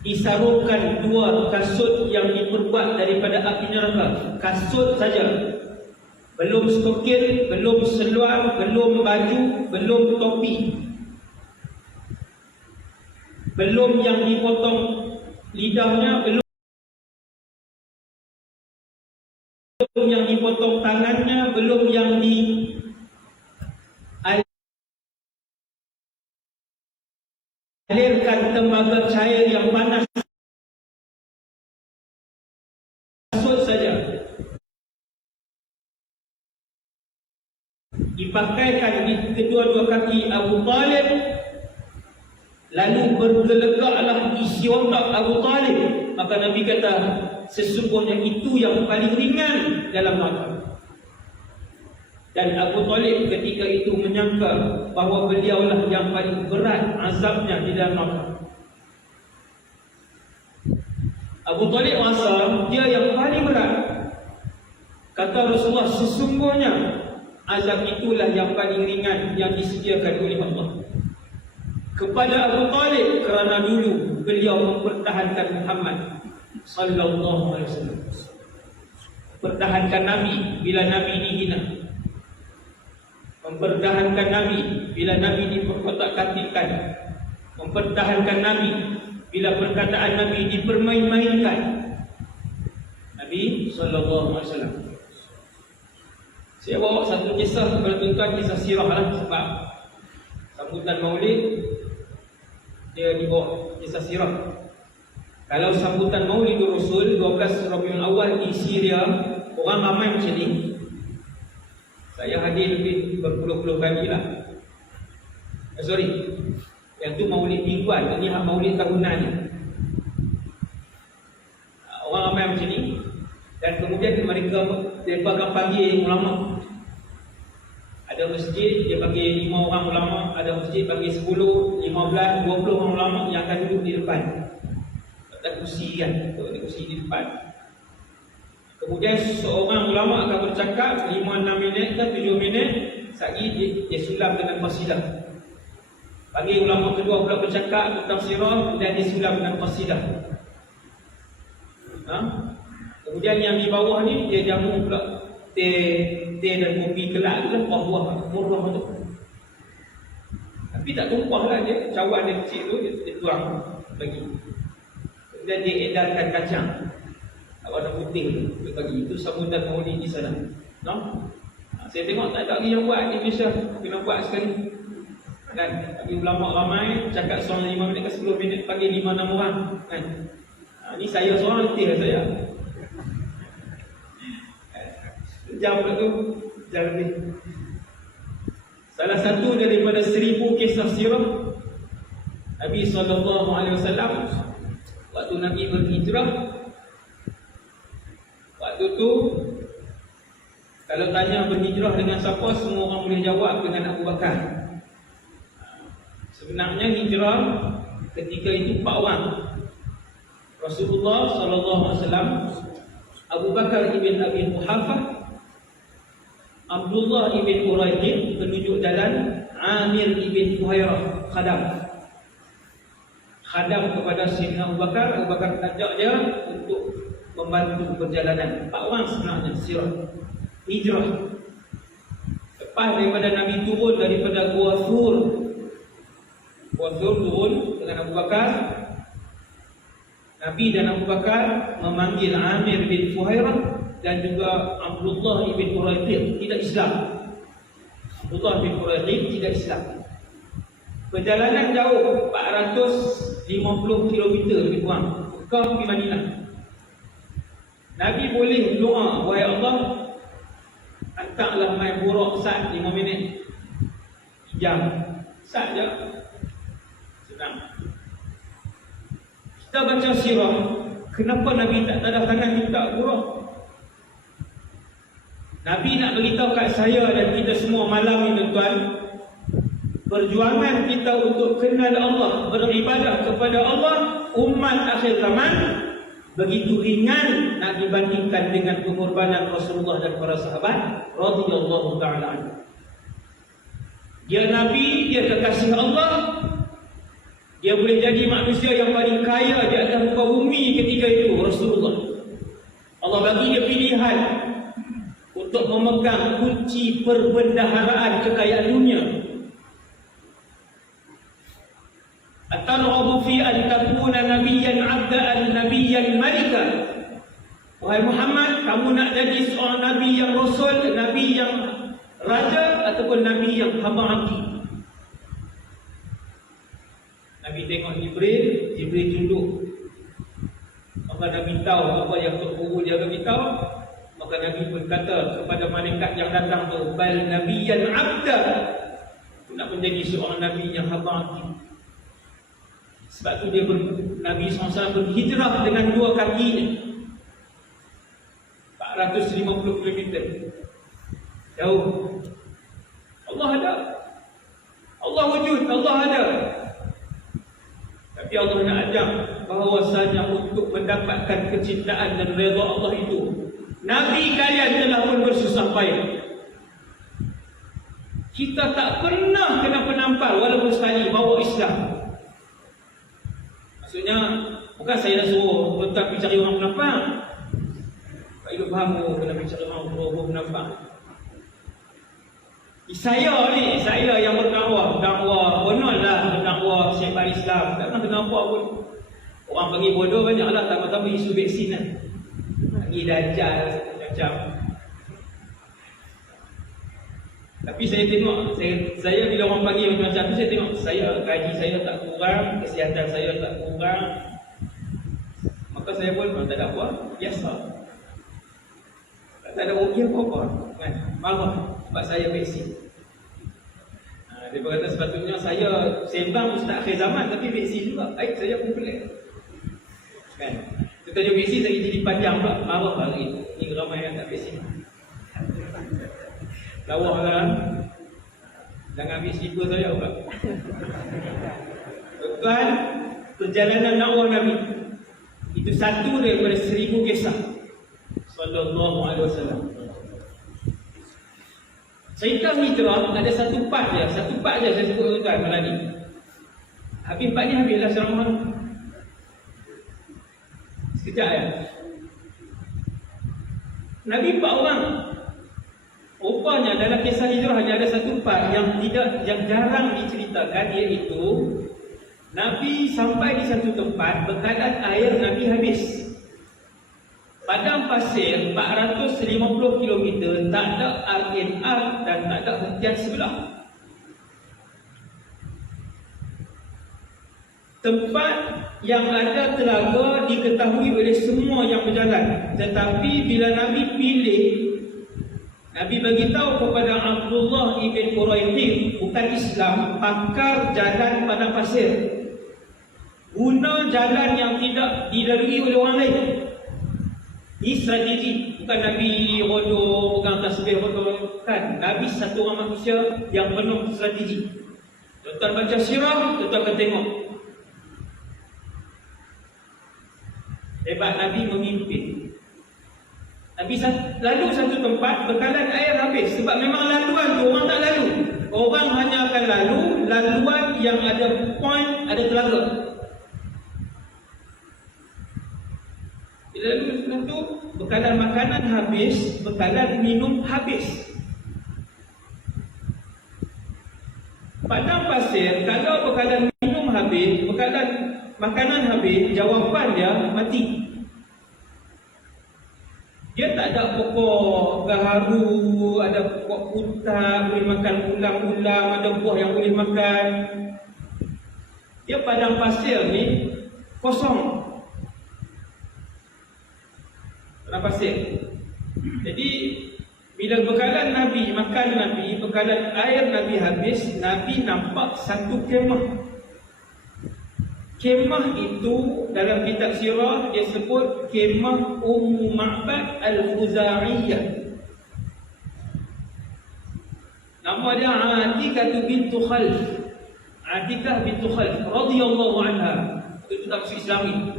Disarungkan dua kasut yang diperbuat daripada api neraka. Kasut saja, belum stokir, belum seluar, belum baju, belum topi, belum yang dipotong lidahnya, belum yang dipotong tangannya, belum yang dialirkan tembaga cair yang panas. Kasut saja dipakaikan di kedua-dua kaki Abu Talib, lalu bergelegaklah isi otak Abu Talib. Maka Nabi kata, sesungguhnya itu yang paling ringan dalam neraka. Dan Abu Talib ketika itu menyangka bahawa beliaulah yang paling berat azabnya di dalam neraka. Abu Talib rasa dia yang paling berat. Kata Rasulullah, sesungguhnya azab itulah yang paling ringan yang disediakan oleh Allah kepada Abu Talib, kerana dulu beliau mempertahankan Muhammad sallallahu alaihi wasallam, mempertahankan Nabi bila Nabi dihina, mempertahankan Nabi bila Nabi diperkotak-katikkan, mempertahankan Nabi bila perkataan Nabi dipermain-mainkan. Nabi sallallahu alaihi wasallam. Saya bawa satu kisah kepada tuan-tuan, kisah sirah lah, sebab sambutan Maulid dia dibawa kisah sirah. Kalau sambutan Maulidul Rasul 12 Rabiul Awal di Syria, orang ramai macam ni. Saya hadir lebih berpuluh-puluh kali lah. Yang tu Maulid mingguan, ini Maulid tahunan ni. Orang ramai macam ni. Dan kemudian mereka akan panggil ulama. Ada masjid dia panggil 5 orang ulama, ada masjid panggil 10, 15, 20 orang ulama yang akan duduk di depan. Ada kursi kan, ada kursi di depan. Kemudian seorang ulama akan bercakap 5-6 minit ke 7 minit, sekali dia sulam dengan qasidah. Panggil ulama kedua pula bercakap tentang sirah, dan dia sulam dengan qasidah. Kemudian yang di bawah ni dia jamu pula teh dan kopi kelak lah, buah-buah murah tu. Tapi tak tumpah lah dia, cawan dia kecil tu dia tuang bagi. Kemudian dia edarkan kacang warna putih dia bagi. Itu sambutan Maulid di sana. Saya tengok tak ada lagi yang buat di Malaysia, kena buat sekali. Dan bagi ulama ramai cakap seorang 5 minit ke 10 minit, panggil 5-6 orang kan. Ni saya seorang letih saya. Jam pula tu, jam lebih. Salah satu daripada 1000 kisah sirah Nabi SAW waktu Nabi berhijrah. Waktu tu kalau tanya berhijrah dengan siapa, semua orang boleh jawab dengan Abu Bakar. Sebenarnya hijrah ketika itu 4 orang. Rasulullah SAW, Abu Bakar ibn Abi Quhafah, Abdullah ibn Uraidin penunjuk jalan, Amir ibn Fuhairah khadam kepada Sayyidina Abu Bakar. Abu Bakar ajak dia untuk membantu perjalanan. 4 orang sebenarnya sirah hijrah. Lepas Lepas daripada Nabi turun daripada Gua Thur. Gua Thur turun dengan Abu Bakar. Nabi dan Abu Bakar memanggil Amir bin Fuhairah dan juga Abdullah bin Quraitid, tidak Islam. Abdullah bin Quraitid tidak Islam. Perjalanan jauh 450 km lebih kurang, Mekah pergi Madinah. Nabi boleh doa, wahai Allah, hantarlah mai buruk Sa'd 5 minit, jam, saja, senang. Kita baca sirah, kenapa Nabi tak tadahkan minta buruk? Nabi nak beritahu kat saya dan kita semua malam ini, tuan, perjuangan kita untuk kenal Allah, beribadah kepada Allah, umat akhir zaman begitu ringan nak dibandingkan dengan pengorbanan Rasulullah dan para sahabat radhiyallahu ta'ala anhu. Dia Nabi, dia kekasih Allah, dia boleh jadi manusia yang paling kaya di atas muka bumi ketika itu, Rasulullah. Allah bagi dia pilihan untuk memegang kunci perbendaharaan kekayaan dunia. Atarghabu fi an takuna nabiyyan 'abdan nabiyyan malika. Wahai Muhammad, kamu nak jadi seorang nabi yang rasul, nabi yang raja, ataupun nabi yang hamba abdi? Nabi tengok Jibril, Jibril tunduk. Maka Nabi tahu apa yang Tok Guru dia beritahu. Maka Nabi berkata kepada malaikat yang datang tu, bal nabiyyan 'abda. Nak menjadi seorang nabi yang hamba abdi. Sebab tu dia Nabi SAW berhijrah dengan dua kakinya, 450 km jauh. Allah ada, Allah wujud, Allah ada. Tapi Allah nak ajak bahawasanya untuk mendapatkan kecintaan dan redha Allah itu, Nabi kalian telah pun bersusah payah. Kita tak pernah kena penampar walaupun sekali bawa Islam. Maksudnya, bukan saya dah suruh tuan-tuan pergi cari orang penampar. Pak Ibu faham, kena pergi cari orang penampar. Saya ni, saya yang berdakwah, dakwah bononlah, berdakwah syiar Islam. Tak pernah kena apa pun. Orang panggil bodoh banyaklah, tambah-tambah isu vaksin lah. Panggil dajjal, macam. Tapi saya tengok, saya bila orang panggil macam-macam tu, saya tengok gaji saya tak kurang, kesihatan saya tak kurang. Maka saya pun tak ada apa, biasa. Tak ada rugi apa-apa kan? Marah sebab saya vaksin. Dia berkata sepatutnya saya sembang ustaz akhir zaman, tapi vaksin juga. Saya pun pelik kan? Kita tajuk vaksin saya jadi panjang pula. Marah hari ni ramai yang tak vaksin. Lawak kan? Jangan ambil slipper saya pula. Tuan, perjalanan dakwah Nabi itu satu daripada 1000 kisah sallallahu alaihi wasallam. Cerita hijrah ada satu part je saya sebut tuan malam ni. Habis part ni habislah ceramah. Sekejap ya. Nabi 4 orang. Rupanya dalam kisah hijrah hanya ada satu part yang jarang diceritakan, iaitu Nabi sampai di satu tempat bekalan air Nabi habis. Padang pasir 450 km, tak ada R&R dan tak ada hentian sebelah. Tempat yang ada telaga diketahui oleh semua yang berjalan. Tetapi bila Nabi pilih, Nabi beritahu kepada Abdullah ibn Quraitid, bukan Islam, pakar jalan padang pasir, guna jalan yang tidak dilalui oleh orang lain. Ini strategi. Bukan Nabi bodoh, bukan tasbih bodoh, kan? Nabi satu orang manusia yang penuh strategi. Tuan-tuan baca sirah, tuan-tuan akan tengok hebat Nabi memimpin. Nabi lalu satu tempat, bekalan air habis. Sebab memang laluan tu orang tak lalu. Orang hanya akan lalu laluan yang ada point, ada telaga. Bila lalu setelah tu, bekalan makanan habis, bekalan minum habis. pasir, kalau bekalan minum habis, bekalan makanan habis, jawapan dia mati. Dia tak ada pokok gaharu, ada pokok hutan, boleh makan ulang-ulang, ada buah yang boleh makan. Dia padang pasir ni kosong. Padang pasir. Jadi bila bekalan Nabi, makan Nabi, bekalan air Nabi habis, Nabi nampak satu kemah. Kemah itu dalam kitab sirah dia sebut kemah Ummu Ma'bad Al-Khuza'iyah. Nama dia Atikah bintu Khalf. Atikah bintu Khalf radhiyallahu anha. Itu tafsir Islami.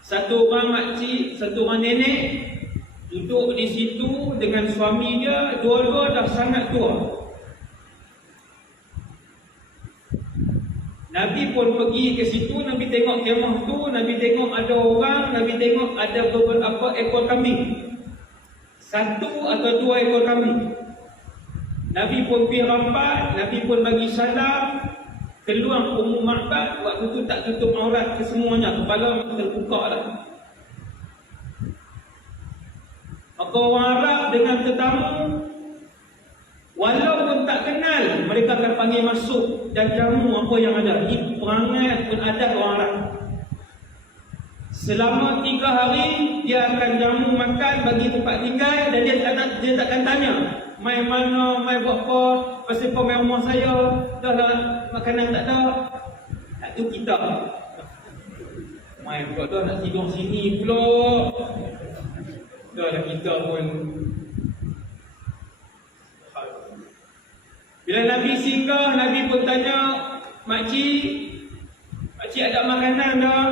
Satu orang makcik, satu orang nenek duduk di situ dengan suami dia, dua-dua dah sangat tua. Nabi pun pergi ke situ, Nabi tengok kemah tu, Nabi tengok ada orang, Nabi tengok ada beberapa ekor kambing. Satu atau dua ekor kambing. Nabi pun pergi rapat, Nabi pun bagi salam. Keluar Ummu Ma'bad, waktu tu tak tutup aurat kesemuanya, kepala terbuka lah. Maka orang Arab dengan tetamu, walaupun tak kenal, mereka akan panggil masuk dan jamu apa yang ada. Ini perangai pun adat orang Arab. Selama 3 hari dia akan jamu makan, bagi tempat tinggal, dan dia takkan tanya mai mana, mai buat apa, pasal apa mai rumah saya, dah lah makanan tak ada. Tak tu kita mai buat dah nak tidur sini pula. Dah lah kita pun. Bila Nabi singgah, Nabi pun tanya, makcik ada makanan tak?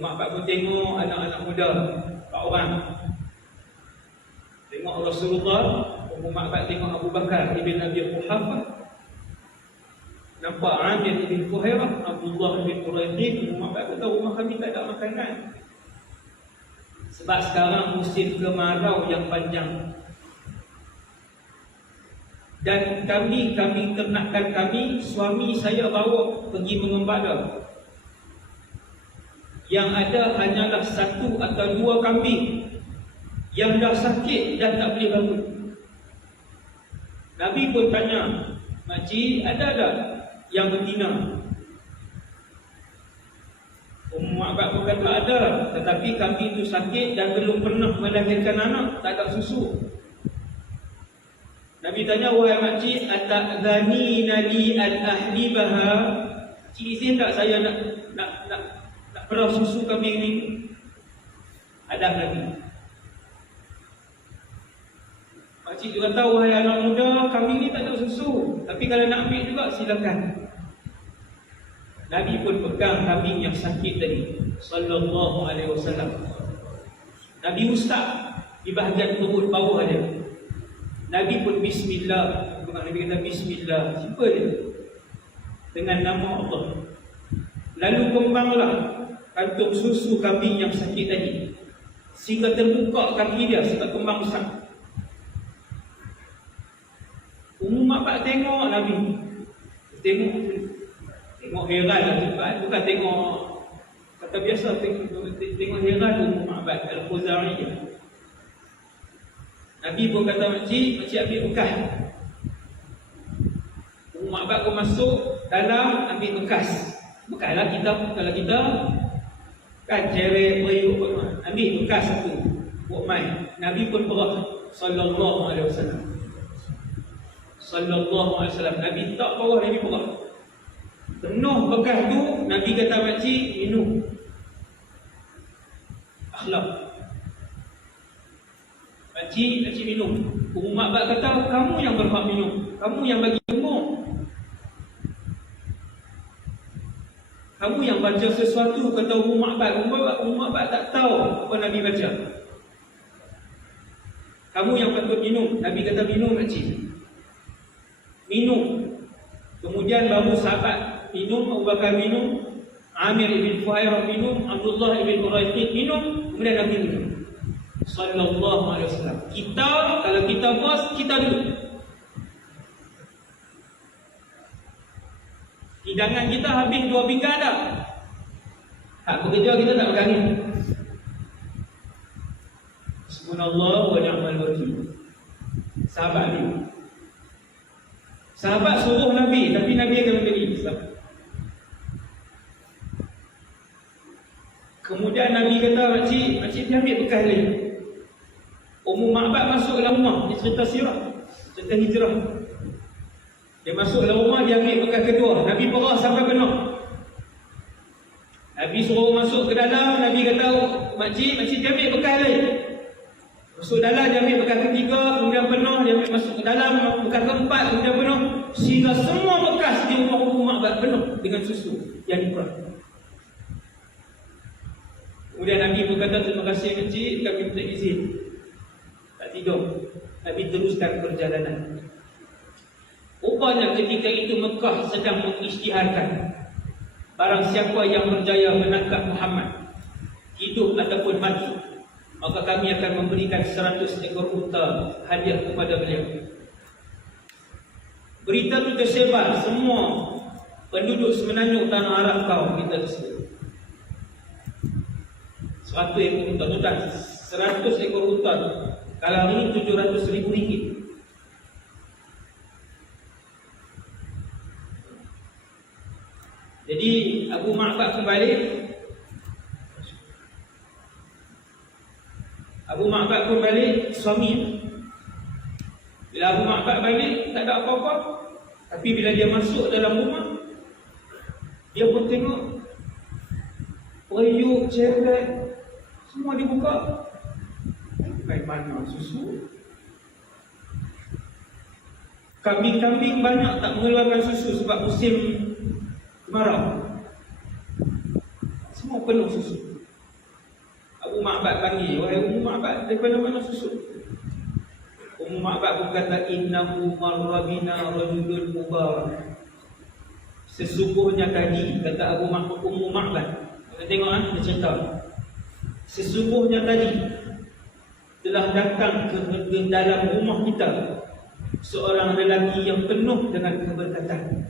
Mak Pak pun tengok anak-anak muda, 4 orang. Tengok Rasulullah, Mak Pak tengok Abu Bakar ibn Abi Quhafah. Nampak Amir ibn Fuhairah, Abdullah ibn Quraiqib. Mak Pak pun tahu rumah kami tak ada makanan. Sebab sekarang musim kemarau yang panjang. Dan kami ternakan kami, suami saya bawa pergi mengembala. Yang ada hanyalah 1 atau 2 kambing yang dah sakit dan tak boleh bangun. Nabi pun tanya, makcik ada tak yang betina? Ummu Ma'bad pun kata ada, tetapi kambing itu sakit dan belum pernah melahirkan anak, tak ada susu. Nabi tanya, wahai makcik, ata'dhanina li al-ahlibaha? Cik izin tak saya nak perah susu kambing ni? Ada Nabi. Makcik juga tahu, wahai anak muda, kambing ni tak ada susu, tapi kalau nak ambil juga silakan. Nabi pun pegang kambing yang sakit tadi, sallallahu alaihi wasallam. Nabi usap di bahagian perut bawah dia. Nabi pun bismillah. Nabi kata bismillah. Siapa dia? Dengan nama Allah. Lalu kembanglah kantung susu kambing yang sakit tadi, sehingga terbuka kaki dia sebab kembang besar. Ummu Ma'bad tengok Nabi. Tengok heran lah tempat. Bukan tengok kata biasa, tengok heran Ummu Ma'bad Al-Khuza'iyah. Nabi pun kata, makcik ambil bekas. Ummu Ma'bad pun masuk dalam, ambil bekas. Bekaslah kita, kalau kita kan cerek, periuk, ambil bekas satu, buat main. Nabi pun berah, sallallahu alaihi wasallam. Sallallahu alaihi wasallam. Nabi tak bawah, Nabi berah. Penuh bekas tu, Nabi kata, makcik minum. Akhlak. Makcik minum. Ummu Ma'bad kata, kamu yang berhak minum, kamu yang bagi umur, kamu yang baca sesuatu. Kata Ummu Ma'bad. Ummu Ma'bad tak tahu apa Nabi baca. Kamu yang patut minum. Nabi kata minum makcik. Minum. Kemudian baru sahabat minum, Abu Bakar minum, Amir ibn Fuhairah minum, Abdullah ibn Quraiqib minum, kemudian Nabi minum. Sallallahu alaihi wasallam. Kita, kalau kita bos, kita duduk. Hidangan kita habis 2 pinggan dah. Hak bekerja kita tak pegangin. Subhanallah wa ni'mal wakil. Sahabat ni. Sahabat suruh Nabi, tapi Nabi akan beri. Kemudian Nabi kata, makcik dia ambil bekas lain. Ummu Ma'bad masuk dalam rumah. Dia cerita sirah, cerita hijrah. Dia masuk dalam rumah, dia ambil bekas kedua. Nabi perah sampai penuh. Nabi suruh masuk ke dalam. Nabi kata, makcik dia ambil bekas lain. Masuk dalam, dia ambil bekas ketiga, kemudian penuh. Dia ambil masuk ke dalam, bekas keempat, kemudian penuh. Sehingga semua bekas di rumah Ummu Ma'bad penuh dengan susu yang diperah. Kemudian Nabi berkata, terima kasih makcik, kami minta izin. Tak tidur. Nabi teruskan perjalanan. Rupanya ketika itu Mekah sedang mengisytiharkan, barang siapa yang berjaya menangkap Muhammad, hidup ataupun mati, maka kami akan memberikan 100 ekor unta hadiah kepada beliau. Berita itu tersebar, semua penduduk Semenanjung Tanah Arab kau kita tersebut. 100 ekor unta, tuan, 100 ekor unta. Kalau ini 700,000 ringgit. Jadi Abu Ma'bad kembali. Abu Ma'bad pun balik, suami. Bila Abu Ma'bad balik, tak ada apa-apa. Tapi bila dia masuk dalam rumah, dia pun tengok periuk, celet, semua dibuka. Baik mana susu? Kambing-kambing banyak tak mengeluarkan susu sebab musim kemarau. Semua penuh susu. Abu Ma'bad panggil, wahai Ummu Ma'bad, daripada mana susu? Ummu Ma'bad pun kata, innahu marra bina rajulun mubarak. Sesungguhnya tadi, kata Ummu Ma'bad. Kita tengok dia cerita. Sesungguhnya tadi telah datang ke dalam rumah kita seorang lelaki yang penuh dengan keberkatan.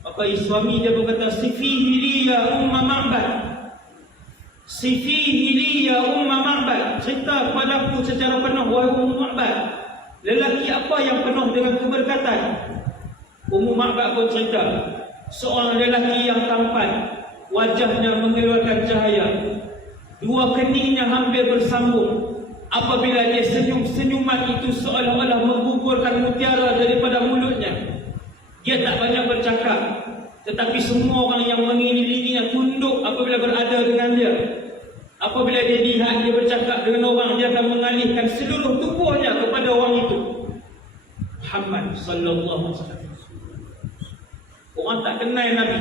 Maka suami dia berkata, sifihi li ya Umma Ma'bad, sifihi li ya Umma Ma'bad, cerita kepadaku secara penuh wahai Ummu Ma'bad, lelaki apa yang penuh dengan keberkatan. Ummu Ma'bad pun cerita, seorang lelaki yang tampan, wajahnya mengeluarkan cahaya, dua keningnya hampir bersambung. Apabila dia senyum, senyuman itu seolah-olah menggugurkan mutiara daripada mulutnya. Dia tak banyak bercakap, tetapi semua orang yang mengelilinginya tunduk apabila berada dengan dia. Apabila dia lihat dia bercakap dengan orang, dia akan mengalihkan seluruh tubuhnya kepada orang itu. Muhammad sallallahu alaihi wasallam. Orang tak kenal Nabi,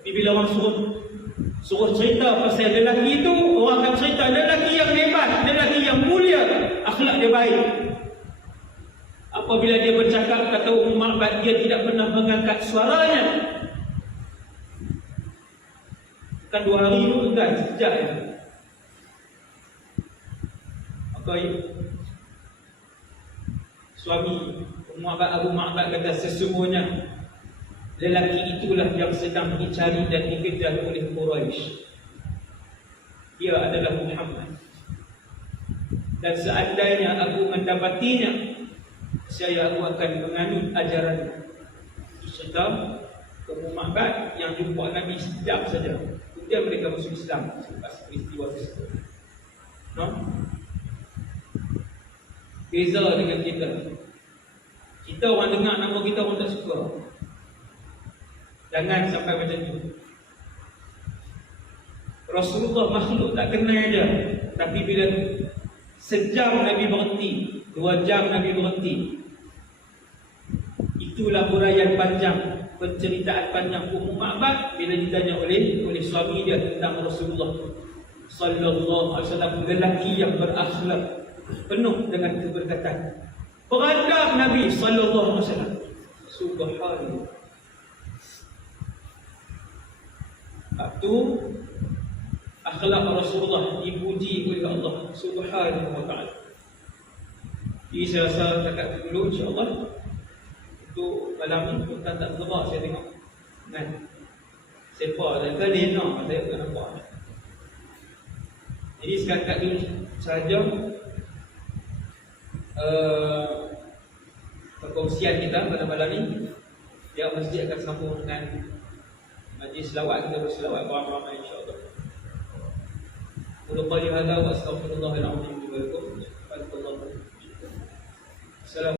tapi bila orang suruh cerita pasal lelaki itu, orang akan cerita lelaki yang hebat, lelaki yang mulia, akhlak dia baik. Apabila dia bercakap, kata Ummu Ma'bad, dia tidak pernah mengangkat suaranya. Bukan 2 hari itu, enggak, sekejap ya. Maka suami Abu Ma'bad kata, sesungguhnya lelaki itulah yang sedang dicari dan dikejar oleh Quraisy. Dia adalah Muhammad. Dan seandainya aku mendapatinya, saya aku akan menganut ajaran. Serta Ummu Ma'bad yang jumpa Nabi sekejap saja, kemudian mereka masuk Islam selepas peristiwa tersebut. No? Beza dengan kita. Kita orang dengar nama kita, orang tak suka. Jangan sampai macam tu. Rasulullah makhluk tak kenal dia, tapi bila sejam Nabi berhenti, 2 jam Nabi berhenti, itulah huraian panjang, penceritaan panjang Ummu Ma'bad bila ditanya oleh suami dia tentang Rasulullah sallallahu alaihi wasallam, lelaki yang berakhlak, penuh dengan keberkatan, peradab Nabi sallallahu alaihi wasallam. Subhanallah. Itu akhlak Rasulullah dipuji oleh Allah Subhanahu wa ta'ala. Jadi saya rasa dekat dulu insya-Allah. malam ni tuan tak bergerak saya tengok. Kan? Sepa dan kelin saya tak nampak. Jadi setakat itu sahaja perkongsian kita pada malam ini. Yang masjid akan sambung dengan majlis selawat, kita berselawat beramai-ramai insya-Allah. Qul qali hadza wa astaghfirullahal azim li wa lakum. Assalamualaikum.